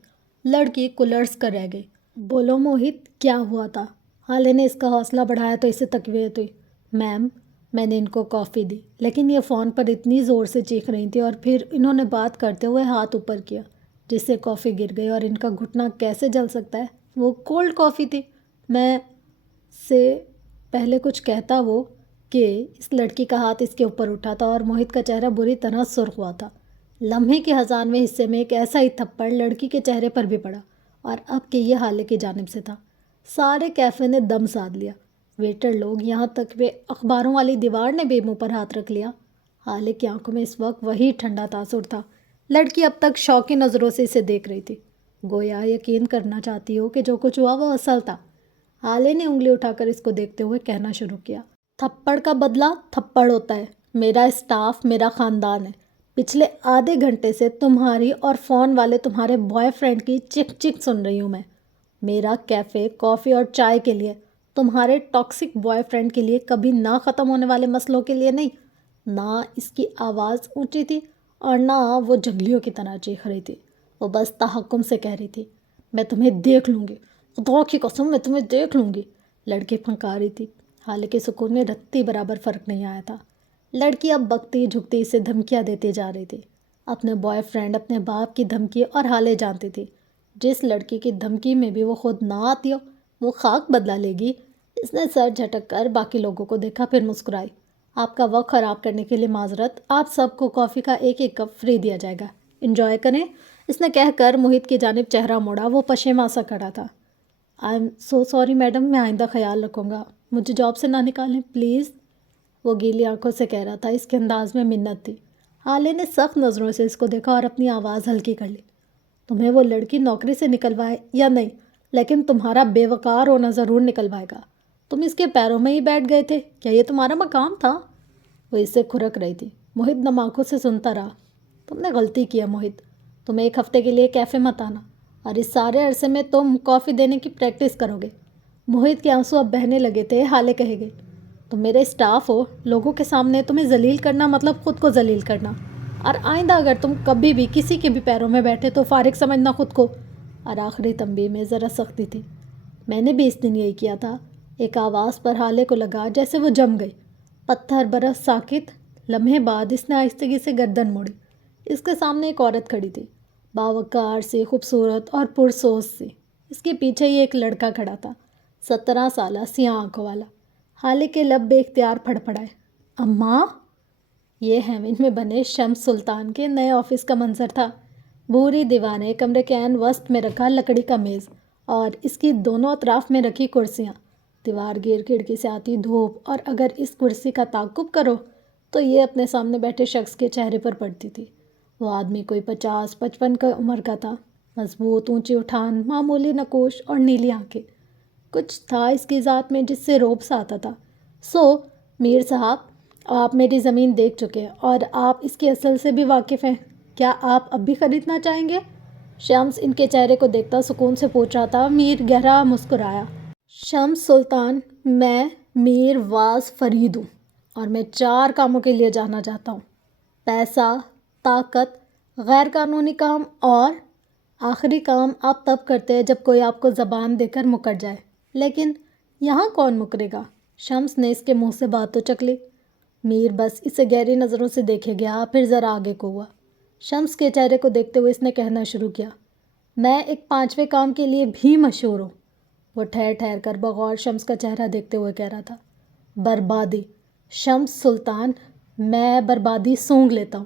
لڑکی کلرس کر رہ گئی۔ بولو موہت، کیا ہوا تھا؟ حالے نے اس کا حوصلہ بڑھایا تو اسے تقویت ہوئی۔ میم، میں نے ان کو کافی دی، لیکن یہ فون پر اتنی زور سے چیخ رہی تھی اور پھر انہوں نے بات کرتے ہوئے ہاتھ اوپر کیا جس سے کافی گر گئی اور ان کا گھٹنا کیسے جل سکتا ہے؟ وہ کولڈ کافی تھی۔ میں سے پہلے کچھ کہتا وہ کہ اس لڑکی کا ہاتھ اس کے اوپر اٹھا تھا اور موہت کا چہرہ بری طرح سرخ ہوا تھا۔ لمحے کے 1000ویں حصے میں ایک ایسا ہی تھپڑ لڑکی کے چہرے پر بھی پڑا اور اب کہ یہ حالے کی جانب سے تھا۔ سارے کیفے نے دم سادھ لیا، ویٹر لوگ، یہاں تک کہ اخباروں والی دیوار نے بھی منہ پر ہاتھ رکھ لیا۔ حالے کی آنکھوں میں اس وقت وہی ٹھنڈا تاثر تھا۔ لڑکی اب تک شوقی نظروں سے اسے دیکھ رہی تھی، گویا یقین کرنا چاہتی ہو کہ جو کچھ ہوا وہ اصل تھا۔ حالے نے انگلی اٹھا کر اس کو دیکھتے ہوئے کہنا شروع کیا، تھپڑ کا بدلہ تھپڑ ہوتا ہے۔ میرا اسٹاف میرا خاندان ہے۔ پچھلے آدھے گھنٹے سے تمہاری اور فون والے تمہارے بوائے فرینڈ کی چک چک سن رہی ہوں میں۔ میرا کیفے کافی اور چائے کے لیے، تمہارے ٹاکسک بوائے فرینڈ کے لیے، کبھی نہ ختم ہونے والے مسئلوں کے لیے نہیں۔ نہ اس کی آواز اونچی تھی اور نہ وہ جنگلیوں کی طرح چیخ رہی تھی، وہ بس تحکم سے کہہ رہی تھی، میں تمہیں دیکھ لوں گی، خدا کی قسم میں تمہیں دیکھ لوں گی۔ لڑکی پھنکا رہی تھی۔ حالے کے سکون میں رتی برابر فرق نہیں آیا تھا۔ لڑکی اب بکتی جھکتی اسے دھمکیاں دیتے جا رہی تھی، اپنے بوائے فرینڈ، اپنے باپ کی دھمکی، اور حالے جانتی تھی جس لڑکی کی دھمکی میں بھی وہ خود نہ آتی ہو وہ خاک بدلا لے گی۔ اس نے سر جھٹک کر باقی لوگوں کو دیکھا، پھر مسکرائی۔ آپ کا وقت خراب کرنے کے لیے معذرت، آپ سب کو کافی کا ایک ایک کپ فری دیا جائے گا، انجوائے کریں۔ اس نے کہہ کر موہت کی جانب چہرہ موڑا، وہ پشیماں سا کھڑا تھا۔ I am so sorry madam, میں آئندہ خیال رکھوں گا، مجھے جاب سے نہ نکالیں پلیز، وہ گیلی آنکھوں سے کہہ رہا تھا۔ اس کے انداز میں منت تھی۔ حالے نے سخت نظروں سے اس کو دیکھا اور اپنی آواز ہلکی کر لی، تمہیں وہ لڑکی نوکری سے نکلوائے یا نہیں، لیکن تمہارا بے وقار ہونا ضرور نکلوائے گا۔ تم اس کے پیروں میں ہی بیٹھ گئے تھے، کیا یہ تمہارا مقام تھا؟ وہ اس سے کھرک رہی تھی۔ موہت نم آنکھوں سے سنتا رہا۔ تم نے غلطی کی ہے موہت، تم ایک ہفتے کے لیے کیفے مت آنا، اور اس سارے عرصے میں تم کافی دینے کی پریکٹس کرو گے۔ موہت کے آنسو اب بہنے لگے تھے۔ حالے کہے گئے، تم میرے اسٹاف ہو، لوگوں کے سامنے تمہیں ذلیل کرنا مطلب خود کو ذلیل کرنا، اور آئندہ اگر تم کبھی بھی کسی کے بھی پیروں میں بیٹھے تو فارغ سمجھنا خود کو۔ اور آخری تنبیہ میں ذرا سختی تھی، میں نے بھی اس دن یہی کیا تھا۔ ایک آواز پر حالے کو لگا جیسے وہ جم گئی۔ پتھر برس ساکت۔ لمحے بعد اس نے آہستگی سے گردن موڑی۔ اس کے سامنے ایک عورت کھڑی تھی، باوقار سی، خوبصورت اور پرسوز سی۔ اس کے پیچھے ہی ایک لڑکا کھڑا تھا، 17 سالہ، سیاہ آنکھوں والا۔ حالے کے لب بے اختیار پھڑپھڑائے۔ اماں! یہ ہیون میں بنے شمس سلطان کے نئے آفس کا منظر تھا۔ بھوری دیواریں، کمرے کے عین وسط میں رکھا لکڑی کا میز اور اس کی دونوں اطراف میں رکھی کرسیاں، دیوار گیر کھڑکی سے آتی دھوپ، اور اگر اس کرسی کا تعاقب کرو تو یہ اپنے سامنے بیٹھے شخص کے چہرے پر پڑتی تھی۔ وہ آدمی کوئی 50-55 کا عمر کا تھا، مضبوط، اونچی اٹھان، معمولی نقوش اور نیلی آنکھیں۔ کچھ تھا اس کی ذات میں جس سے رعب سا آتا تھا۔ میر صاحب، آپ میری زمین دیکھ چکے ہیں اور آپ اس کی اصل سے بھی واقف ہیں، کیا آپ اب بھی خریدنا چاہیں گے؟ شمس ان کے چہرے کو دیکھتا سکون سے پوچھ رہا تھا۔ میر گہرا مسکرایا۔ شمس سلطان، میں میر واز فرید ہوں اور میں 4 کاموں کے لیے جانا چاہتا ہوں: پیسہ، طاقت، غیر قانونی کام، اور آخری کام آپ تب کرتے ہیں جب کوئی آپ کو زبان دے کر مکر جائے، لیکن یہاں کون مکرے گا؟ شمس نے اس کے منہ سے بات تو چک لی۔ میر بس اسے گہری نظروں سے دیکھے گیا، پھر ذرا آگے کو ہوا۔ شمس کے چہرے کو دیکھتے ہوئے اس نے کہنا شروع کیا، میں ایک 5ویں کام کے لیے بھی مشہور ہوں۔ وہ ٹھہر ٹھہر کر بغور شمس کا چہرہ دیکھتے ہوئے کہہ رہا تھا، بربادی۔ شمس سلطان، میں بربادی سونگھ لیتا ہوں،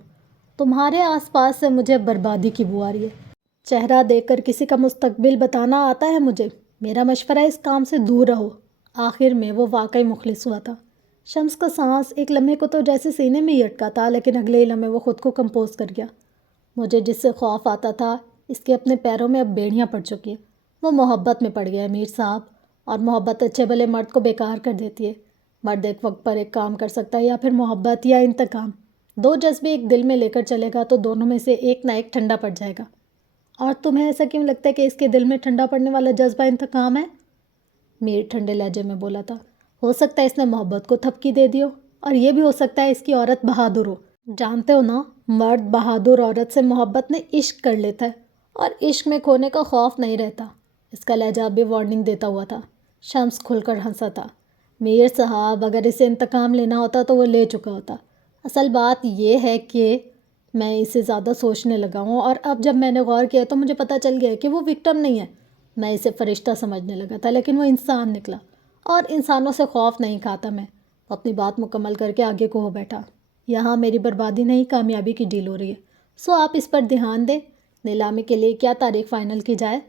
تمہارے آس پاس سے مجھے بربادی کی بو آ رہی ہے۔ چہرہ دیکھ کر کسی کا مستقبل بتانا آتا ہے مجھے، میرا مشورہ اس کام سے دور رہو۔ آخر میں وہ واقعی مخلص ہوا تھا۔ شمس کا سانس ایک لمحے کو تو جیسے سینے میں ہی اٹکا تھا، لیکن اگلے ہی لمحے وہ خود کو کمپوز کر گیا۔ مجھے جس سے خوف آتا تھا اس کے اپنے پیروں میں اب بیڑیاں پڑ چکی ہیں، وہ محبت میں پڑ گیا ہے میر صاحب، اور محبت اچھے بھلے مرد کو بیکار کر دیتی ہے۔ مرد ایک وقت پر ایک کام کر سکتا ہے، یا پھر محبت یا انتقام۔ دو جذبے ایک دل میں لے کر چلے گا تو دونوں میں سے ایک نہ ایک ٹھنڈا پڑ جائے گا۔ اور تمہیں ایسا کیوں لگتا ہے کہ اس کے دل میں ٹھنڈا پڑنے والا جذبہ انتقام ہے؟ میر ٹھنڈے لہجے میں بولا تھا۔ ہو سکتا ہے اس نے محبت کو تھپکی دے دی ہو، اور یہ بھی ہو سکتا ہے اس کی عورت بہادر ہو۔ جانتے ہو نا، مرد بہادر عورت سے محبت میں عشق کر لیتا ہے، اور عشق میں کھونے کا خوف نہیں رہتا۔ اس کا لہجہ بھی وارننگ دیتا ہوا تھا۔ شمس کھل کر ہنسا تھا۔ میر صاحب، اگر اسے انتقام لینا ہوتا تو وہ لے چکا ہوتا۔ اصل بات یہ ہے کہ میں اسے زیادہ سوچنے لگا ہوں، اور اب جب میں نے غور کیا تو مجھے پتہ چل گیا کہ وہ وکٹم نہیں ہے۔ میں اسے فرشتہ سمجھنے لگا تھا، لیکن وہ انسان نکلا، اور انسانوں سے خوف نہیں کھاتا میں۔ اپنی بات مکمل کر کے آگے کو ہو بیٹھا۔ یہاں میری بربادی نہیں، کامیابی کی ڈیل ہو رہی ہے، سو آپ اس پر دھیان دیں۔ نیلامی کے لیے کیا تاریخ فائنل کی جائے؟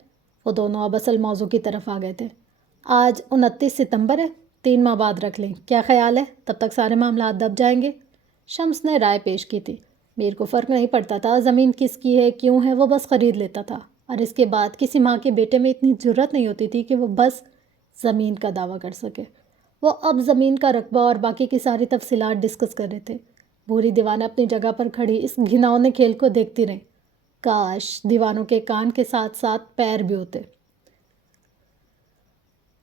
وہ دونوں اب اصل موضوع کی طرف آ گئے تھے۔ آج 29 ستمبر ہے، 3 ماہ بعد رکھ لیں، کیا خیال ہے؟ تب تک سارے معاملات دب جائیں گے۔ شمس نے رائے پیش کی تھی۔ میر کو فرق نہیں پڑتا تھا زمین کس کی ہے، کیوں ہے، وہ بس خرید لیتا تھا، اور اس کے بعد کسی ماں کے بیٹے میں اتنی جرت نہیں ہوتی تھی کہ وہ بس زمین کا دعویٰ کر سکے۔ وہ اب زمین کا رقبہ اور باقی کی ساری تفصیلات ڈسکس کر رہے تھے۔ بوڑھی دیوانہ اپنی جگہ پر کھڑی اس گھناؤنے کھیل کو دیکھتی رہی۔ کاش دیوانوں کے کان کے ساتھ ساتھ پیر بھی ہوتے۔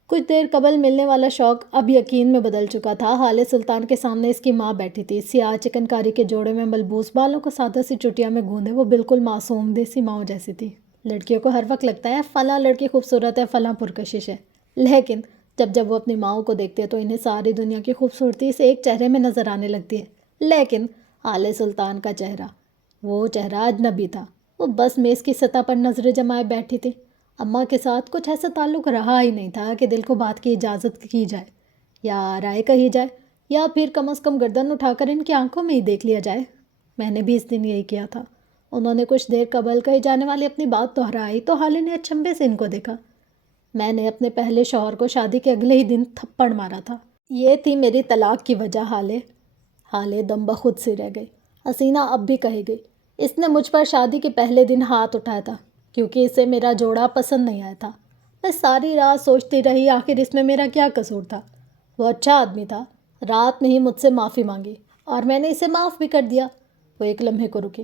کچھ دیر قبل ملنے والا شوق اب یقین میں بدل چکا تھا۔ حالِ سلطان کے سامنے اس کی ماں بیٹھی تھی، سیاہ چکن کاری کے جوڑے میں ملبوس، بالوں کو سادہ سی چٹیا میں گوندے وہ بالکل معصوم دیسی ماؤں جیسی تھی۔ لڑکیوں کو ہر وقت لگتا ہے فلاں لڑکی خوبصورت ہے، فلاں پرکشش ہے، لیکن جب وہ اپنی ماؤں کو دیکھتے ہیں تو انہیں ساری دنیا کی خوبصورتی سے ایک چہرے میں نظر آنے لگتی ہے۔ لیکن حالِ سلطان کا چہرہ، وہ چہرہ اجنبی تھا۔ وہ بس میز کی سطح پر نظریں جمائے بیٹھی تھی۔ اماں کے ساتھ کچھ ایسا تعلق رہا ہی نہیں تھا کہ دل کو بات کی اجازت کی جائے، یا رائے کہی جائے، یا پھر کم از کم گردن اٹھا کر ان کی آنکھوں میں ہی دیکھ لیا جائے۔ میں نے بھی اس دن یہی کیا تھا۔ انہوں نے کچھ دیر قبل کہی جانے والی اپنی بات دہرائی تو حالے نے اچنبھے سے ان کو دیکھا۔ میں نے اپنے پہلے شوہر کو شادی کے اگلے ہی دن تھپڑ مارا تھا۔ یہ تھی میری طلاق کی وجہ۔ حالے دم بخود سی رہ گئی۔ حسینہ اب بھی کہے گئی، اس نے مجھ پر شادی کے پہلے دن ہاتھ اٹھایا تھا کیونکہ اسے میرا جوڑا پسند نہیں آیا تھا۔ میں ساری رات سوچتی رہی آخر اس میں میرا کیا قصور تھا۔ وہ اچھا آدمی تھا، رات میں ہی مجھ سے معافی مانگی اور میں نے اسے معاف بھی کر دیا۔ وہ ایک لمحے کو رکی۔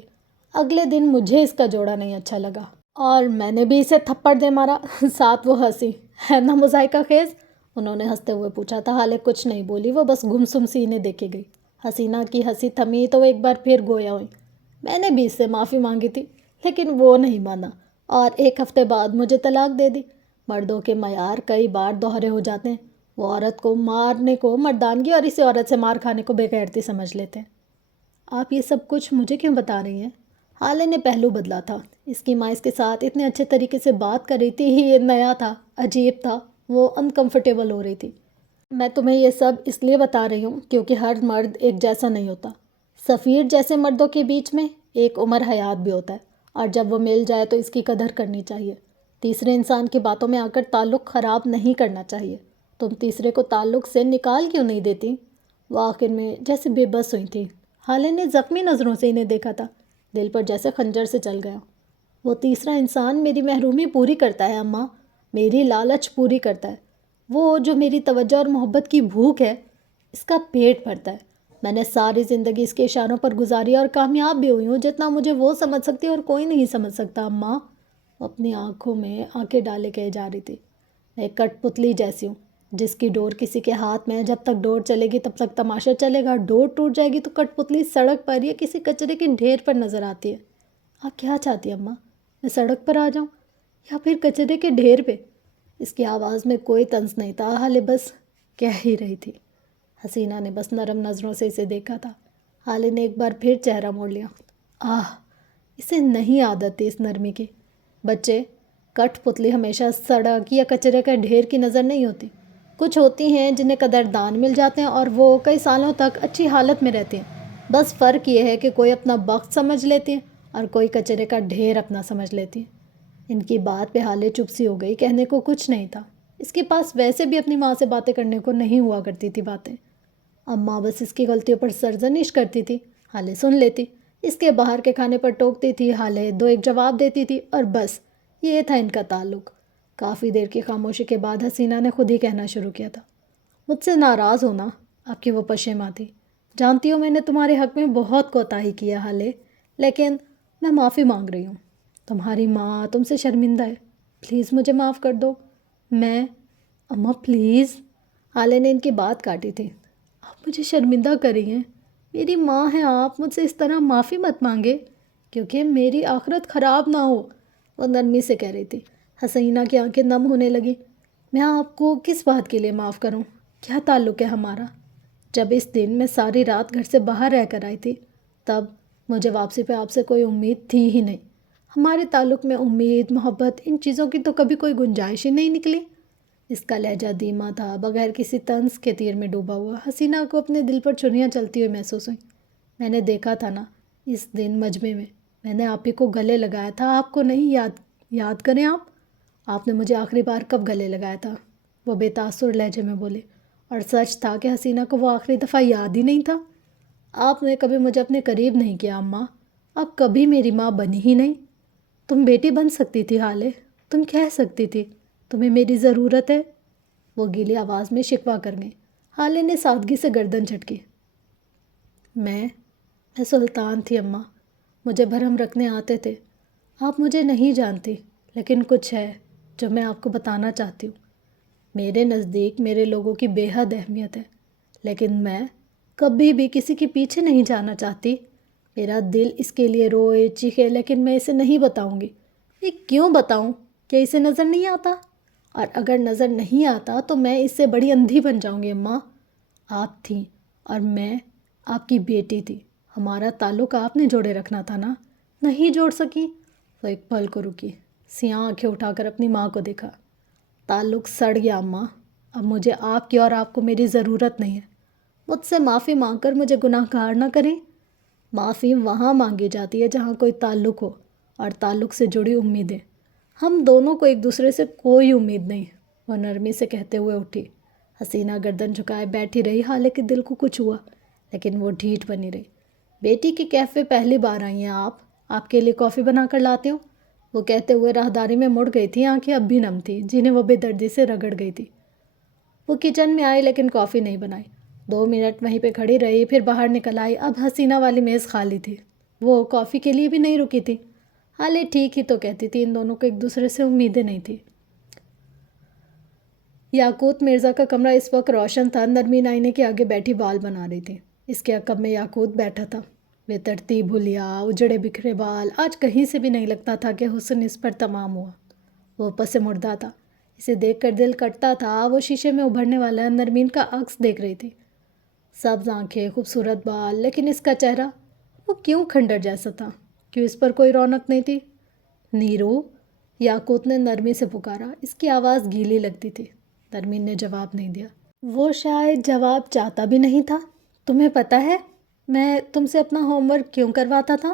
اگلے دن مجھے اس کا جوڑا نہیں اچھا لگا اور میں نے بھی اسے تھپڑ دے مارا۔ ساتھ وہ ہنسی، ہے نا مضحکہ خیز؟ انہوں نے ہنستے ہوئے پوچھا تھا۔ حالے کچھ نہیں بولی، وہ بس گمسم سی انہیں دیکھے گئی۔ حسینہ کی ہنسی تھمی تو وہ ایک بار پھر گویا ہوئی۔ میں نے بھی اس سے معافی مانگی تھی لیکن وہ نہیں مانا اور 1 ہفتے بعد مجھے طلاق دے دی۔ مردوں کے معیار کئی بار دوہرے ہو جاتے ہیں۔ وہ عورت کو مارنے کو مردانگی اور اسی عورت سے مار کھانے کو بے غیرتی سمجھ لیتے ہیں۔ آپ یہ سب کچھ مجھے کیوں بتا رہی ہیں؟ حالے نے پہلو بدلا تھا۔ اس کی ماں اس کے ساتھ اتنے اچھے طریقے سے بات کر رہی تھی، یہ نیا تھا، عجیب تھا، وہ انکمفرٹیبل ہو رہی تھی۔ میں تمہیں یہ سب اس لیے بتا رہی ہوں کیونکہ ہر مرد ایک جیسا نہیں ہوتا۔ سفیر جیسے مردوں کے بیچ میں ایک عمر حیات بھی ہوتا ہے، اور جب وہ مل جائے تو اس کی قدر کرنی چاہیے۔ تیسرے انسان کی باتوں میں آ کر تعلق خراب نہیں کرنا چاہیے۔ تم تیسرے کو تعلق سے نکال کیوں نہیں دیتی؟ وہ آخر میں جیسے بے بس ہوئی تھی۔ حالے نے زخمی نظروں سے انہیں دیکھا تھا، دل پر جیسے خنجر سے چل گیا۔ وہ تیسرا انسان میری محرومی پوری کرتا ہے اماں، میری لالچ پوری کرتا ہے۔ وہ جو میری توجہ اور محبت کی بھوک ہے، اس کا پیٹ بھرتا ہے۔ میں نے ساری زندگی اس کے اشاروں پر گزاری اور کامیاب بھی ہوئی ہوں، جتنا مجھے وہ سمجھ سکتی اور کوئی نہیں سمجھ سکتا اماں۔ وہ اپنی آنکھوں میں آنکھیں ڈالے کہے جا رہی تھی۔ میں ایک کٹ پتلی جیسی ہوں جس کی ڈور کسی کے ہاتھ میں ہے، جب تک ڈور چلے گی تب تک تماشا چلے گا، ڈور ٹوٹ جائے گی تو کٹ پتلی سڑک پر یا کسی کچرے کے ڈھیر پر نظر آتی ہے۔ آپ کیا چاہتی ہیں اماں؟ میں سڑک پر آ جاؤں یا پھر کچرے کے ڈھیر پہ؟ اس کی آواز میں کوئی طنز نہیں تھا، حالے بس کہہ ہی رہی تھی۔ حسینہ نے بس نرم نظروں سے اسے دیکھا تھا۔ حالے نے ایک بار پھر چہرہ موڑ لیا۔ اسے نہیں عادت تھی اس نرمی کی۔ بچے، کٹ پتلی ہمیشہ سڑک یا کچرے کا ڈھیر کی نظر نہیں ہوتی۔ کچھ ہوتی ہیں جنہیں قدردان مل جاتے ہیں اور وہ کئی سالوں تک اچھی حالت میں رہتی ہیں۔ بس فرق یہ ہے کہ کوئی اپنا بخت سمجھ لیتی ہیں اور کوئی کچرے کا ڈھیر اپنا سمجھ لیتی ہیں۔ ان کی بات پہ حالے چپ سی ہو گئی، کہنے کو کچھ نہیں تھا۔ اس کے پاس ویسے بھی اپنی ماں سے باتیں کرنے کو نہیں ہوا کرتی تھی باتیں۔ اماں بس اس کی غلطیوں پر سرزنش کرتی تھی، حالے سن لیتی۔ اس کے باہر کے کھانے پر ٹوکتی تھی، حالے 2 ایک جواب دیتی تھی، اور بس یہ تھا ان کا تعلق۔ کافی دیر کی خاموشی کے بعد حسینہ نے خود ہی کہنا شروع کیا تھا، مجھ سے ناراض ہونا آپ کی وہ پشیماں تھی جانتی ہو میں نے تمہارے حق میں بہت کوتاہی کیا حالے، لیکن میں معافی مانگ رہی ہوں۔ تمہاری ماں تم سے شرمندہ ہے، پلیز مجھے معاف کر دو۔ میں اماں پلیز، حالے نے ان کی بات کاٹی تھی۔ آپ مجھے شرمندہ کر رہی ہیں، میری ماں ہیں آپ، مجھ سے اس طرح معافی مت مانگے کیونکہ میری آخرت خراب نہ ہو، وہ نرمی سے کہہ رہی تھی۔ حسینہ کی آنکھیں نم ہونے لگیں۔ میں آپ کو کس بات کے لیے معاف کروں؟ کیا تعلق ہے ہمارا؟ جب اس دن میں ساری رات گھر سے باہر رہ کر آئی تھی تب مجھے واپسی پہ آپ سے کوئی امید تھی ہی نہیں۔ ہمارے تعلق میں امید، محبت، ان چیزوں کی تو کبھی کوئی گنجائش ہی نہیں نکلی۔ اس کا لہجہ دھیما تھا، بغیر کسی طنز کے تیر میں ڈوبا ہوا۔ حسینہ کو اپنے دل پر چھریاں چلتی ہوئی محسوس ہوئیں۔ میں نے دیکھا تھا نا اس دن مجمع میں نے آپ ہی کو گلے لگایا تھا، آپ کو نہیں یاد کریں آپ نے مجھے آخری بار کب گلے لگایا تھا؟ وہ بے تاثر لہجے میں بولے، اور سچ تھا کہ حسینہ کو وہ آخری دفعہ یاد ہی نہیں تھا۔ آپ نے کبھی مجھے اپنے قریب نہیں کیا اماں، آپ کبھی میری ماں بنی ہی نہیں۔ تم بیٹی بن سکتی تھی حالے، تم کہہ سکتی تھی تمہیں میری ضرورت ہے۔ وہ گیلی آواز میں شکوہ کر گئیں۔ حالے نے سادگی سے گردن جھٹکی۔ میں سلطان تھی اماں، مجھے بھرم رکھنے آتے تھے۔ آپ مجھے نہیں جانتی لیکن کچھ ہے جو میں آپ کو بتانا چاہتی ہوں۔ میرے نزدیک میرے لوگوں کی بے حد اہمیت ہے، لیکن میں کبھی بھی کسی کے پیچھے نہیں جانا چاہتی۔ میرا دل اس کے لیے روئے چیخے لیکن میں اسے نہیں بتاؤں گی۔ یہ کیوں بتاؤں؟ کیا اسے نظر نہیں آتا؟ اور اگر نظر نہیں آتا تو میں اس سے بڑی اندھی بن جاؤں گی اماں۔ آپ تھیں اور میں آپ کی بیٹی تھی، ہمارا تعلق آپ نے جوڑے رکھنا تھا نا، نہیں جوڑ سکی۔ وہ ایک پل کو رکی، سیاہ آنکھیں اٹھا کر اپنی ماں کو دیکھا۔ تعلق سڑ گیا اماں، اب مجھے آپ کی اور آپ کو میری ضرورت نہیں ہے۔ مجھ سے معافی مانگ کر مجھے گناہ گار نہ کریں۔ معافی وہاں مانگی جاتی ہے جہاں کوئی تعلق ہو اور تعلق سے جڑی امیدیں۔ ہم دونوں کو ایک دوسرے سے کوئی امید نہیں، وہ نرمی سے کہتے ہوئے اٹھی۔ حسینہ گردن جھکائے بیٹھی رہی، حالانکہ دل کو کچھ ہوا لیکن وہ ڈھیٹ بنی رہی۔ بیٹی کی کیف پہ پہلی بار آئی ہیں آپ کے لیے کافی بنا کر لاتے ہوں، وہ کہتے ہوئے راہداری میں مڑ گئی تھی، آنکھیں اب بھی نم تھیں جنہیں وہ بے دردی سے رگڑ گئی تھی۔ وہ کچن میں آئی لیکن کافی نہیں بنائی۔ 2 منٹ وہیں پہ کھڑی رہی، پھر باہر نکل آئی۔ اب حسینہ والی میز خالی تھی، وہ کافی کے لیے بھی نہیں رکی تھی۔ حالے ٹھیک ہی تو کہتی تھی، ان دونوں کو ایک دوسرے سے امیدیں نہیں تھی۔ یاقوت مرزا کا کمرہ اس وقت روشن تھا۔ نرمین آئینے کے آگے بیٹھی بال بنا رہی تھی، اس کے عقب میں یاقوت بیٹھا تھا، بے ترتیب حلیہ، اجڑے بکھرے بال۔ آج کہیں سے بھی نہیں لگتا تھا کہ حسن اس پر تمام ہوا۔ وہ پس مردہ تھا، اسے دیکھ کر دل کٹتا تھا۔ وہ شیشے میں ابھرنے والا نرمین کا عکس دیکھ رہی تھی، سبز آنکھیں، خوبصورت بال، لیکن اس کا چہرہ وہ کیوں کھنڈر جیسا تھا؟ کیوں اس پر کوئی رونق نہیں تھی؟ نیرو، یاقوت نے نرمی سے پکارا، اس کی آواز گیلی لگتی تھی۔ نرمین نے جواب نہیں دیا، وہ شاید جواب چاہتا بھی نہیں تھا۔ تمہیں پتہ ہے میں تم سے اپنا ہوم ورک کیوں کرواتا تھا؟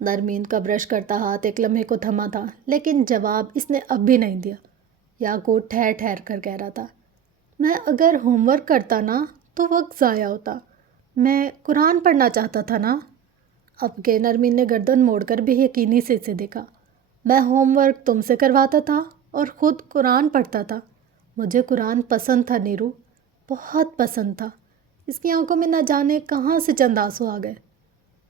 نرمین کا برش کرتا ہاتھ ایک لمحے کو تھما تھا لیکن جواب اس نے اب بھی نہیں دیا۔ یاقوت ٹھہر ٹھہر کر کہہ رہا تھا، میں اگر ہوم ورک کرتا نا تو وقت ضائع ہوتا، میں قرآن پڑھنا چاہتا تھا نا۔ اب کہ نرمین نے گردن موڑ کر بے یقینی سے اسے دیکھا۔ میں ہوم ورک تم سے کرواتا تھا اور خود قرآن پڑھتا تھا۔ مجھے قرآن پسند تھا نیرو، بہت پسند تھا۔ اس کی آنکھوں میں نہ جانے کہاں سے چند آنسو آ گئے۔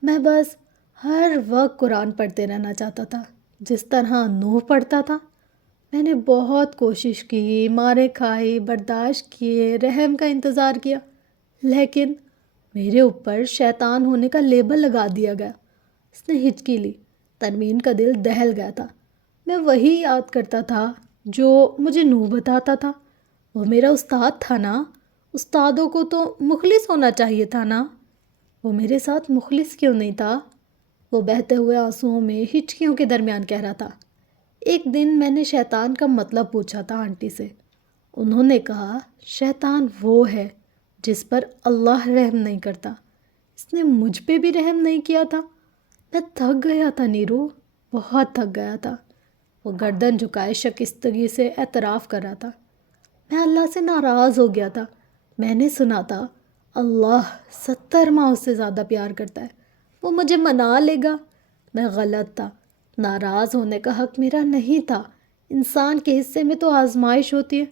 میں بس ہر وقت قرآن پڑھتے رہنا چاہتا تھا جس طرح نوح پڑھتا تھا۔ میں نے بہت کوشش کی، مارے کھائی، برداشت کیے، رحم کا انتظار کیا، لیکن میرے اوپر شیطان ہونے کا لیبل لگا دیا گیا۔ اس نے ہچکی لی۔ نرمین کا دل دہل گیا تھا۔ میں وہی یاد کرتا تھا جو مجھے نوح بتاتا تھا۔ وہ میرا استاد تھا نا، استادوں کو تو مخلص ہونا چاہیے تھا نا، وہ میرے ساتھ مخلص کیوں نہیں تھا؟ وہ بہتے ہوئے آنسوؤں میں ہچکیوں کے درمیان کہہ رہا تھا۔ ایک دن میں نے شیطان کا مطلب پوچھا تھا آنٹی سے، انہوں نے کہا شیطان وہ ہے جس پر اللہ رحم نہیں کرتا۔ اس نے مجھ پہ بھی رحم نہیں کیا تھا۔ میں تھک گیا تھا نیرو، بہت تھک گیا تھا۔ وہ گردن جھکائے شکستگی سے اعتراف کر رہا تھا، میں اللہ سے ناراض ہو گیا تھا۔ میں نے سنا تھا اللہ 70 ماہ سے زیادہ پیار کرتا ہے، وہ مجھے منا لے گا۔ میں غلط تھا، ناراض ہونے کا حق میرا نہیں تھا۔ انسان کے حصے میں تو آزمائش ہوتی ہے۔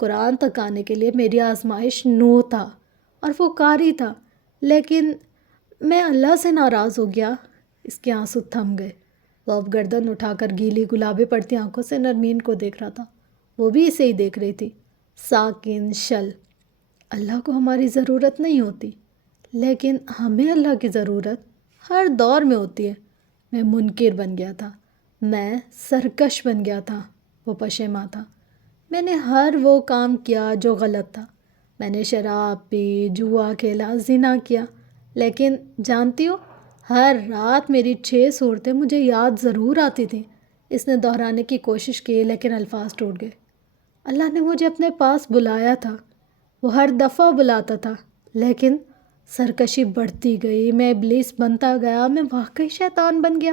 قرآن تک آنے کے لیے میری آزمائش نوح تھا اور وہ قاری تھا، لیکن میں اللہ سے ناراض ہو گیا۔ اس کے آنسو تھم گئے۔ وہ اب گردن اٹھا کر گیلی گلابی پڑتی آنکھوں سے نرمین کو دیکھ رہا تھا۔ وہ بھی اسے ہی دیکھ رہی تھی، ساکن شل۔ اللہ کو ہماری ضرورت نہیں ہوتی، لیکن ہمیں اللہ کی ضرورت ہر دور میں ہوتی ہے۔ میں منکر بن گیا تھا، میں سرکش بن گیا تھا، وہ پشیماں تھا۔ میں نے ہر وہ کام کیا جو غلط تھا۔ میں نے شراب پی، جوا کھیلا، زنا کیا، لیکن جانتی ہو ہر رات میری 6 صورتیں مجھے یاد ضرور آتی تھیں۔ اس نے دہرانے کی کوشش کی لیکن الفاظ ٹوٹ گئے۔ اللہ نے مجھے اپنے پاس بلایا تھا، وہ ہر دفعہ بلاتا تھا، لیکن سرکشی بڑھتی گئی، میں ابلیس بنتا گیا، میں واقعی شیطان بن گیا۔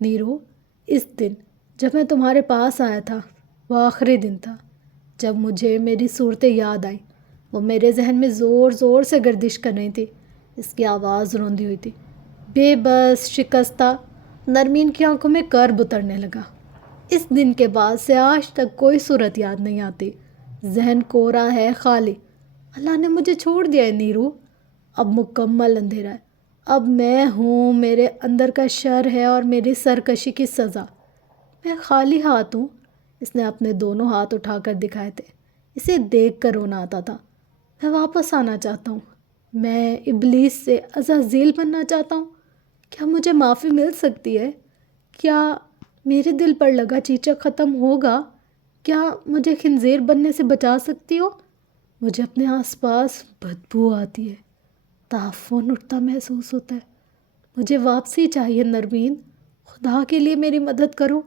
نیرو، اس دن جب میں تمہارے پاس آیا تھا وہ آخری دن تھا جب مجھے میری صورتیں یاد آئیں۔ وہ میرے ذہن میں زور زور سے گردش کر رہی تھی۔ اس کی آواز روندی ہوئی تھی، بے بس، شکستہ۔ نرمین کی آنکھوں میں کرب اترنے لگا۔ اس دن کے بعد سے آج تک کوئی صورت یاد نہیں آتی، ذہن کورا ہے، خالی۔ اللہ نے مجھے چھوڑ دیا ہے نیرو، اب مکمل اندھیرا ہے۔ اب میں ہوں، میرے اندر کا شر ہے اور میری سرکشی کی سزا۔ میں خالی ہاتھ ہوں۔ اس نے اپنے دونوں ہاتھ اٹھا کر دکھائے تھے۔ اسے دیکھ کر رونا آتا تھا۔ میں واپس آنا چاہتا ہوں، میں ابلیس سے عزازیل بننا چاہتا ہوں۔ کیا مجھے معافی مل سکتی ہے؟ کیا میرے دل پر لگا چیچک ختم ہوگا؟ کیا مجھے خنزیر بننے سے بچا سکتی ہو؟ مجھے اپنے آس پاس بدبو آتی ہے، تعفن اٹھتا محسوس ہوتا ہے۔ مجھے واپسی چاہیے نرمین، خدا کے لیے میری مدد کرو۔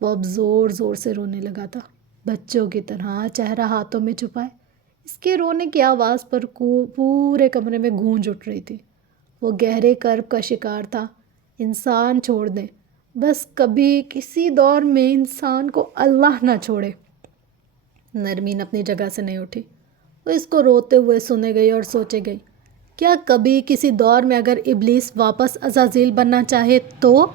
وہ اب زور زور سے رونے لگا تھا، بچوں کی طرح، چہرہ ہاتھوں میں چھپائے۔ اس کے رونے کی آواز پر پورے کمرے میں گونج اٹھ رہی تھی۔ وہ گہرے کرب کا شکار تھا۔ انسان چھوڑ دیں، بس کبھی کسی دور میں انسان کو اللہ نہ چھوڑے۔ نرمین اپنی جگہ سے نہیں اٹھی۔ وہ اس کو روتے ہوئے سنے گئی اور سوچے گئی، کیا کبھی کسی دور میں اگر ابلیس واپس عزازیل بننا چاہے تو؟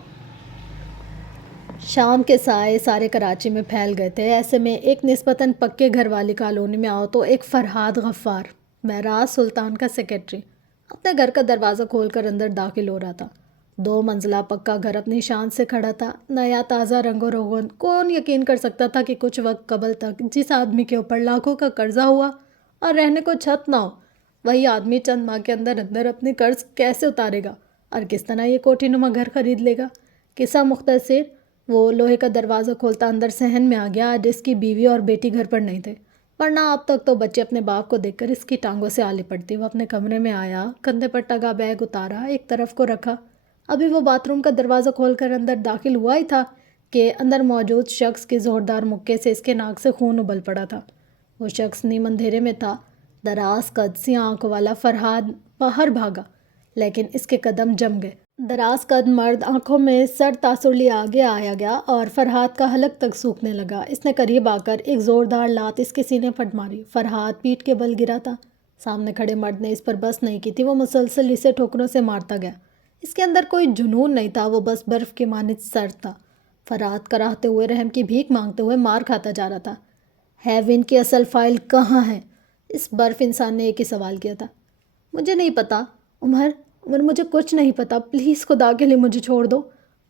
شام کے سائے سارے کراچی میں پھیل گئے تھے۔ ایسے میں ایک نسبتاً پکے گھر والی کالونی میں آؤ تو ایک فرحاد غفار، معراج سلطان کا سیکرٹری، اپنے گھر کا دروازہ کھول کر اندر داخل ہو رہا تھا۔ 2 منزلہ پکا گھر اپنی شان سے کھڑا تھا، نیا تازہ رنگ و روغن۔ کون یقین کر سکتا تھا کہ کچھ وقت قبل تک جس آدمی کے اوپر لاکھوں کا قرضہ ہوا اور رہنے کو چھت نہ ہو، وہی آدمی چند ماہ کے اندر اندر اپنے قرض کیسے اتارے گا اور کس طرح یہ کوٹھی نما گھر خرید لے گا۔ قصہ مختصر، وہ لوہے کا دروازہ کھولتا اندر صحن میں آ گیا، جس کی بیوی اور بیٹی گھر پر نہیں تھے، ورنہ اب تک تو بچے اپنے باپ کو دیکھ کر اس کی ٹانگوں سے آ لپٹتے۔ وہ اپنے کمرے میں آیا، کندھے پر ٹگا بیگ اتارا، ایک طرف کو رکھا۔ ابھی وہ باتھ روم کا دروازہ کھول کر اندر داخل ہوا ہی تھا کہ اندر موجود شخص کی زوردار مکے سے اس کے ناک سے خون ابل پڑا تھا۔ وہ شخص نیم اندھیرے میں تھا، دراز قد سیاہ آنکھوں والا۔ فرحاد باہر بھاگا، لیکن اس کے قدم جم گئے۔ دراز قد مرد آنکھوں میں سر تاثر لیے آگے آیا گیا اور فرحاد کا حلق تک سوکھنے لگا۔ اس نے قریب آ کر ایک زوردار لات اس کے سینے پر ماری۔ فرحاد پیٹھ کے بل گرا تھا۔ سامنے کھڑے مرد نے اس پر بس نہیں کی تھی، وہ مسلسل اسے ٹھوکروں سے مارتا گیا۔ اس کے اندر کوئی جنون نہیں تھا، وہ بس برف کی مانند سرد تھا۔ فرحاد کراہتے ہوئے، رحم کی بھیک مانگتے ہوئے مار کھاتا جا رہا تھا۔ ہیون کی اصل فائل کہاں ہے؟ اس برف انسان نے ایک ہی سوال کیا تھا۔ مجھے نہیں پتا عمر مجھے کچھ نہیں پتا، پلیز خدا کے لیے مجھے چھوڑ دو،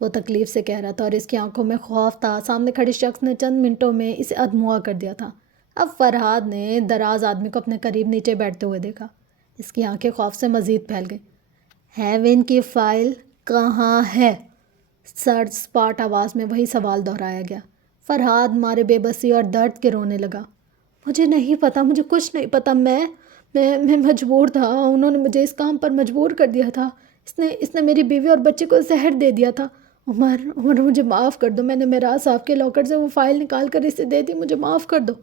وہ تکلیف سے کہہ رہا تھا اور اس کی آنکھوں میں خوف تھا۔ سامنے کھڑے شخص نے چند منٹوں میں اسے ادموا کر دیا تھا۔ اب فرحاد نے دراز آدمی کو اپنے قریب نیچے بیٹھتے ہوئے دیکھا۔ اس کی آنکھیں خوف سے مزید پھیل گئیں۔ ہیون کی فائل کہاں ہے؟ سرد سپاٹ آواز میں وہی سوال دہرایا گیا۔ فرحاد مارے بے بسی اور درد کے رونے لگا۔ مجھے نہیں پتا، مجھے کچھ نہیں پتا، میں مجبور تھا، انہوں نے مجھے اس کام پر مجبور کر دیا تھا، اس نے میری بیوی اور بچے کو زہر دے دیا تھا۔ عمر مجھے معاف کر دو، میں نے معراج صاحب کے لاکر سے وہ فائل نکال کر اسے دے دی، مجھے معاف کر دو۔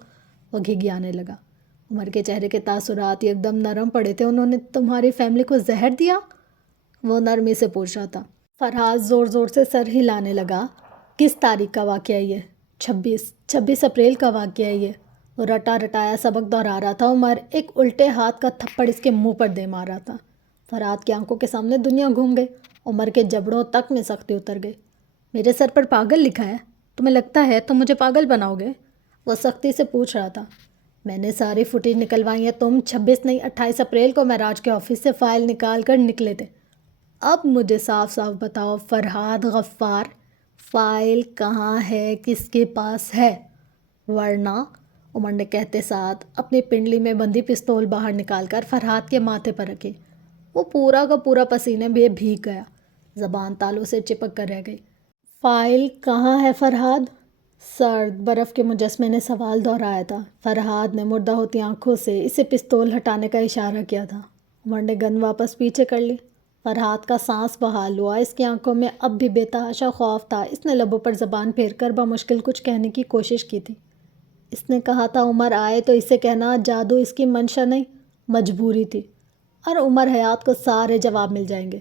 وہ گھگیانے لگا۔ عمر کے چہرے کے تاثرات ایک دم نرم پڑے تھے۔ انہوں نے تمہاری فیملی کو زہر دیا؟ وہ نرمی سے پوچھ رہا تھا۔ فرحاد زور زور سے سر ہلانے لگا۔ کس تاریخ کا واقعہ ہے یہ؟ 26 اپریل کا واقعہ ہے یہ۔ وہ رٹا رٹایا سبق دہرا رہا تھا۔ عمر ایک الٹے ہاتھ کا تھپڑ اس کے منہ پر دے مار رہا تھا۔ فرحاد کی آنکھوں کے سامنے دنیا گھوم گئی۔ عمر کے جبڑوں تک میں سختی اتر گئی۔ میرے سر پر پاگل لکھا ہے؟ تمہیں لگتا ہے تم مجھے پاگل بناؤ گے؟ وہ سختی سے پوچھ رہا تھا۔ میں نے ساری فوٹیج نکلوائی ہے. تم 26 نہیں 28 اپریل کو معراج کے آفس سے فائل نکال کر نکلے تھے. اب مجھے صاف صاف بتاؤ فرحاد غفار، فائل کہاں ہے، کس کے پاس ہے؟ ورنہ عمر نے کہتے ساتھ اپنی پنڈلی میں بندی پستول باہر نکال کر فرحاد کے ماتھے پر رکھی. وہ پورا کا پورا پسینے میں بھیگ گیا، زبان تالوں سے چپک کر رہ گئی. فائل کہاں ہے فرحاد؟ سرد برف کے مجسمے نے سوال دہرایا تھا. فرحاد نے مردہ ہوتی آنکھوں سے اسے پستول ہٹانے کا اشارہ کیا تھا. عمر نے گن واپس پیچھے کر لی. فرحاد کا سانس بحال ہوا. اس کی آنکھوں میں اب بھی بے تحاشا خوف تھا. اس نے لبوں پر زبان پھیر کر بمشکل کچھ کہنے کی کوشش کی تھی. اس نے کہا تھا عمر آئے تو اسے کہنا جادو اس کی منشا نہیں، مجبوری تھی، اور عمر حیات کو سارے جواب مل جائیں گے.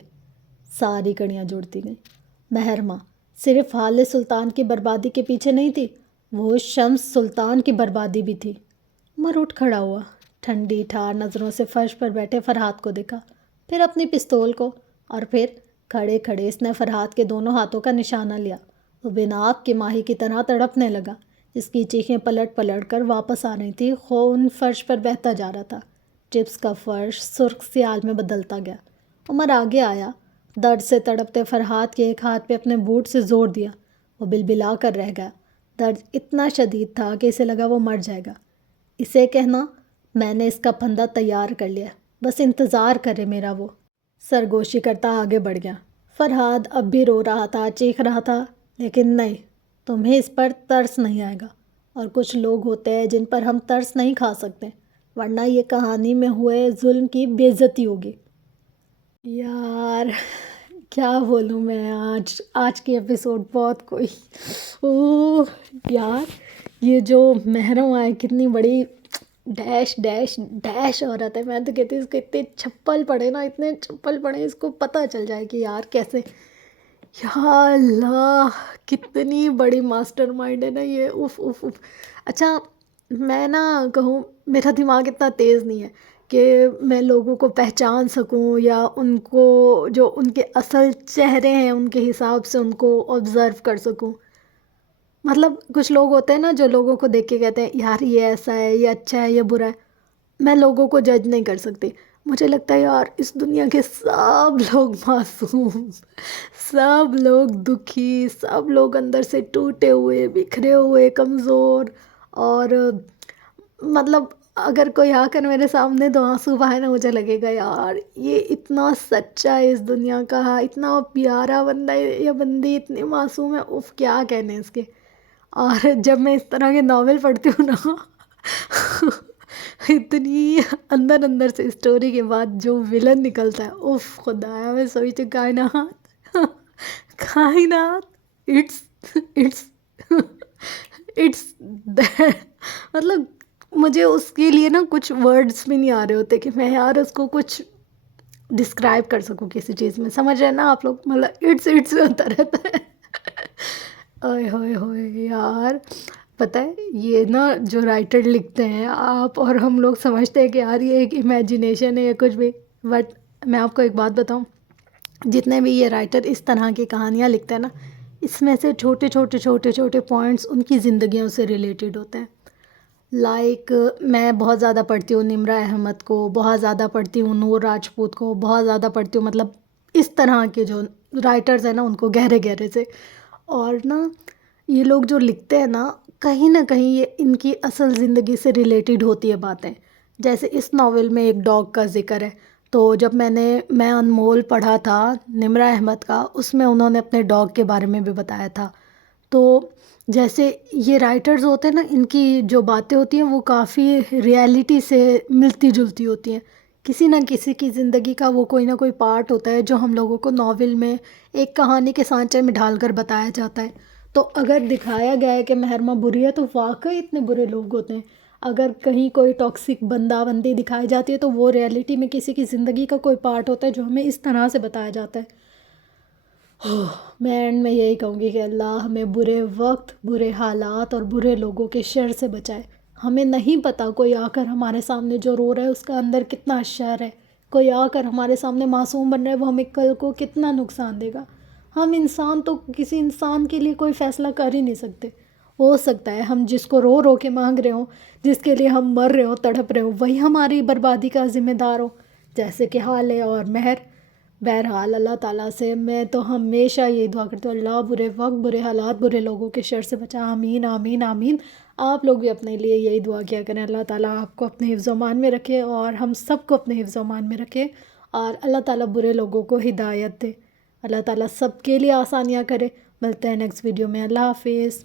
ساری کڑیاں جوڑتی گئیں. محرمہ صرف حال سلطان کی بربادی کے پیچھے نہیں تھی، وہ شمس سلطان کی بربادی بھی تھی. عمر اٹھ کھڑا ہوا، ٹھنڈی ٹھار نظروں سے فرش پر بیٹھے فرحاد کو دیکھا، پھر اپنی پستول کو، اور پھر کھڑے کھڑے اس نے فرحاد کے دونوں ہاتھوں کا نشانہ لیا. وہ بناک کے ماہی کی طرح تڑپنے لگا. اس کی چیخیں پلٹ پلٹ کر واپس آ رہی تھیں. خون فرش پر بہتا جا رہا تھا. چپس کا فرش سرخ سیال میں بدلتا گیا. عمر آگے آیا، درد سے تڑپتے فرحاد کے ایک ہاتھ پہ اپنے بوٹ سے زور دیا. وہ بلبلا کر رہ گیا. درد اتنا شدید تھا کہ اسے لگا وہ مر جائے گا. اسے کہنا میں نے اس کا پھندا تیار کر لیا، بس انتظار کرے میرا. وہ سرگوشی کرتا آگے بڑھ گیا. فرحاد اب بھی رو رہا تھا، چیخ رہا تھا. لیکن نہیں، تمہیں اس پر ترس نہیں آئے گا. اور کچھ لوگ ہوتے ہیں جن پر ہم ترس نہیں کھا سکتے، ورنہ یہ کہانی میں ہوئے ظلم کی بے عزتی ہوگی. یار کیا بولوں میں، آج کی ایپیسوڈ بہت کوئی یار یہ جو محرم آئے کتنی بڑی ڈیش ڈیش ڈیش عورت ہے. میں تو کہتی ہوں اس کو اتنے چپل پڑے نا، اتنے چپل پڑے اس کو پتہ چل جائے کہ یار کیسے، یا اللہ کتنی بڑی ماسٹر مائنڈ ہے نا یہ. If if if. اچھا میں نا کہوں میرا دماغ اتنا تیز نہیں ہے کہ میں لوگوں کو پہچان سکوں یا ان کو جو ان کے اصل چہرے ہیں ان کے حساب سے ان کو آبزرو کر سکوں. مطلب کچھ لوگ ہوتے ہیں نا جو لوگوں کو دیکھ کے کہتے ہیں یار یہ ایسا ہے، یہ اچھا ہے، یہ برا ہے. میں لوگوں کو جج نہیں کر سکتی. مجھے لگتا ہے یار اس دنیا کے سب لوگ معصوم، سب لوگ دکھی، سب لوگ اندر سے ٹوٹے ہوئے، بکھرے ہوئے، کمزور. اور مطلب اگر کوئی آ کر میرے سامنے دو آنسو بہائے نا، مجھے لگے گا یار یہ اتنا سچا ہے اس دنیا کا، اتنا پیارا بندہ ہے یا بندی، اتنی معصوم ہے. اف کیا کہنے اس کے. اور جب میں اس طرح کے ناول پڑھتی ہوں نا اتنی اندر اندر سے اسٹوری کے بعد جو ولن نکلتا ہے، اف خدایا میں سوچتی کائنات کائنات اٹس اٹس مطلب مجھے اس کے لیے نا کچھ ورڈز بھی نہیں آ رہے ہوتے کہ میں یار اس کو کچھ ڈسکرائب کر سکوں کسی چیز میں. سمجھ رہے ہیں نا آپ لوگ؟ مطلب اٹس ہوتا رہتا ہے. اوئے ہوئے ہوئے یار پتہ ہے یہ نا جو رائٹر لکھتے ہیں، آپ اور ہم لوگ سمجھتے ہیں کہ یار یہ ایک امیجینیشن ہے یا کچھ بھی، بٹ میں آپ کو ایک بات بتاؤں، جتنے بھی یہ رائٹر اس طرح کی کہانیاں لکھتے ہیں نا، اس میں سے چھوٹے چھوٹے چھوٹے چھوٹے پوائنٹس ان کی زندگیوں سے ریلیٹڈ ہوتے ہیں. لائک میں بہت زیادہ پڑھتی ہوں نمرہ احمد کو، بہت زیادہ پڑھتی ہوں نور راجپوت کو، بہت زیادہ پڑھتی ہوں مطلب اس طرح کے جو رائٹرز ہیں نا ان کو گہرے گہرے سے. اور نا یہ لوگ جو لکھتے ہیں نا کہیں نہ کہیں یہ ان کی اصل زندگی سے ریلیٹڈ ہوتی ہے باتیں. جیسے اس ناول میں ایک ڈاگ کا ذکر ہے، تو جب میں انمول پڑھا تھا نمرہ احمد کا، اس میں انہوں نے اپنے ڈاگ کے بارے میں بھی بتایا تھا. تو جیسے یہ رائٹرز ہوتے ہیں نا، ان کی جو باتیں ہوتی ہیں وہ کافی ریالٹی سے ملتی جلتی ہوتی ہیں. کسی نہ کسی کی زندگی کا وہ کوئی نہ کوئی پارٹ ہوتا ہے جو ہم لوگوں کو ناول میں ایک کہانی کے سانچے میں ڈھال کر بتایا جاتا ہے. تو اگر دکھایا گیا ہے کہ محرمہ بری ہے تو واقعی اتنے برے لوگ ہوتے ہیں. اگر کہیں کوئی ٹاکسک بندہ بندی دکھائی جاتی ہے تو وہ ریالٹی میں کسی کی زندگی کا کوئی پارٹ ہوتا ہے جو ہمیں اس طرح سے بتایا جاتا ہے. میں اینڈ میں یہی کہوں گی کہ اللہ ہمیں برے وقت، برے حالات اور برے لوگوں کے شر سے بچائے. ہمیں نہیں پتہ کوئی آ کر ہمارے سامنے جو رو رہا ہے اس کا اندر کتنا شر ہے. کوئی آ کر ہمارے سامنے معصوم بن رہا ہے، وہ ہمیں کل کو کتنا نقصان دے گا. ہم انسان تو کسی انسان کے لیے کوئی فیصلہ کر ہی نہیں سکتے. ہو سکتا ہے ہم جس کو رو رو کے مانگ رہے ہوں، جس کے لیے ہم مر رہے ہوں، تڑپ رہے ہوں، وہی ہماری بربادی کا ذمہ دار ہو، جیسے کہ حال ہے اور مہر۔ بہرحال اللہ تعالیٰ سے میں تو ہمیشہ یہی دعا کرتی ہوں، اللہ برے وقت، برے حالات، برے لوگوں کے شر سے بچا، آمین آمین آمین۔ آپ لوگ بھی اپنے لیے یہی دعا کیا کریں، اللہ تعالیٰ آپ کو اپنے حفظ و امان میں رکھے اور ہم سب کو اپنے حفظ و امان میں رکھے، اور اللہ تعالیٰ برے لوگوں کو ہدایت دے، اللہ تعالیٰ سب کے لیے آسانیاں کرے۔ ملتے ہیں نیکسٹ ویڈیو میں، اللہ حافظ۔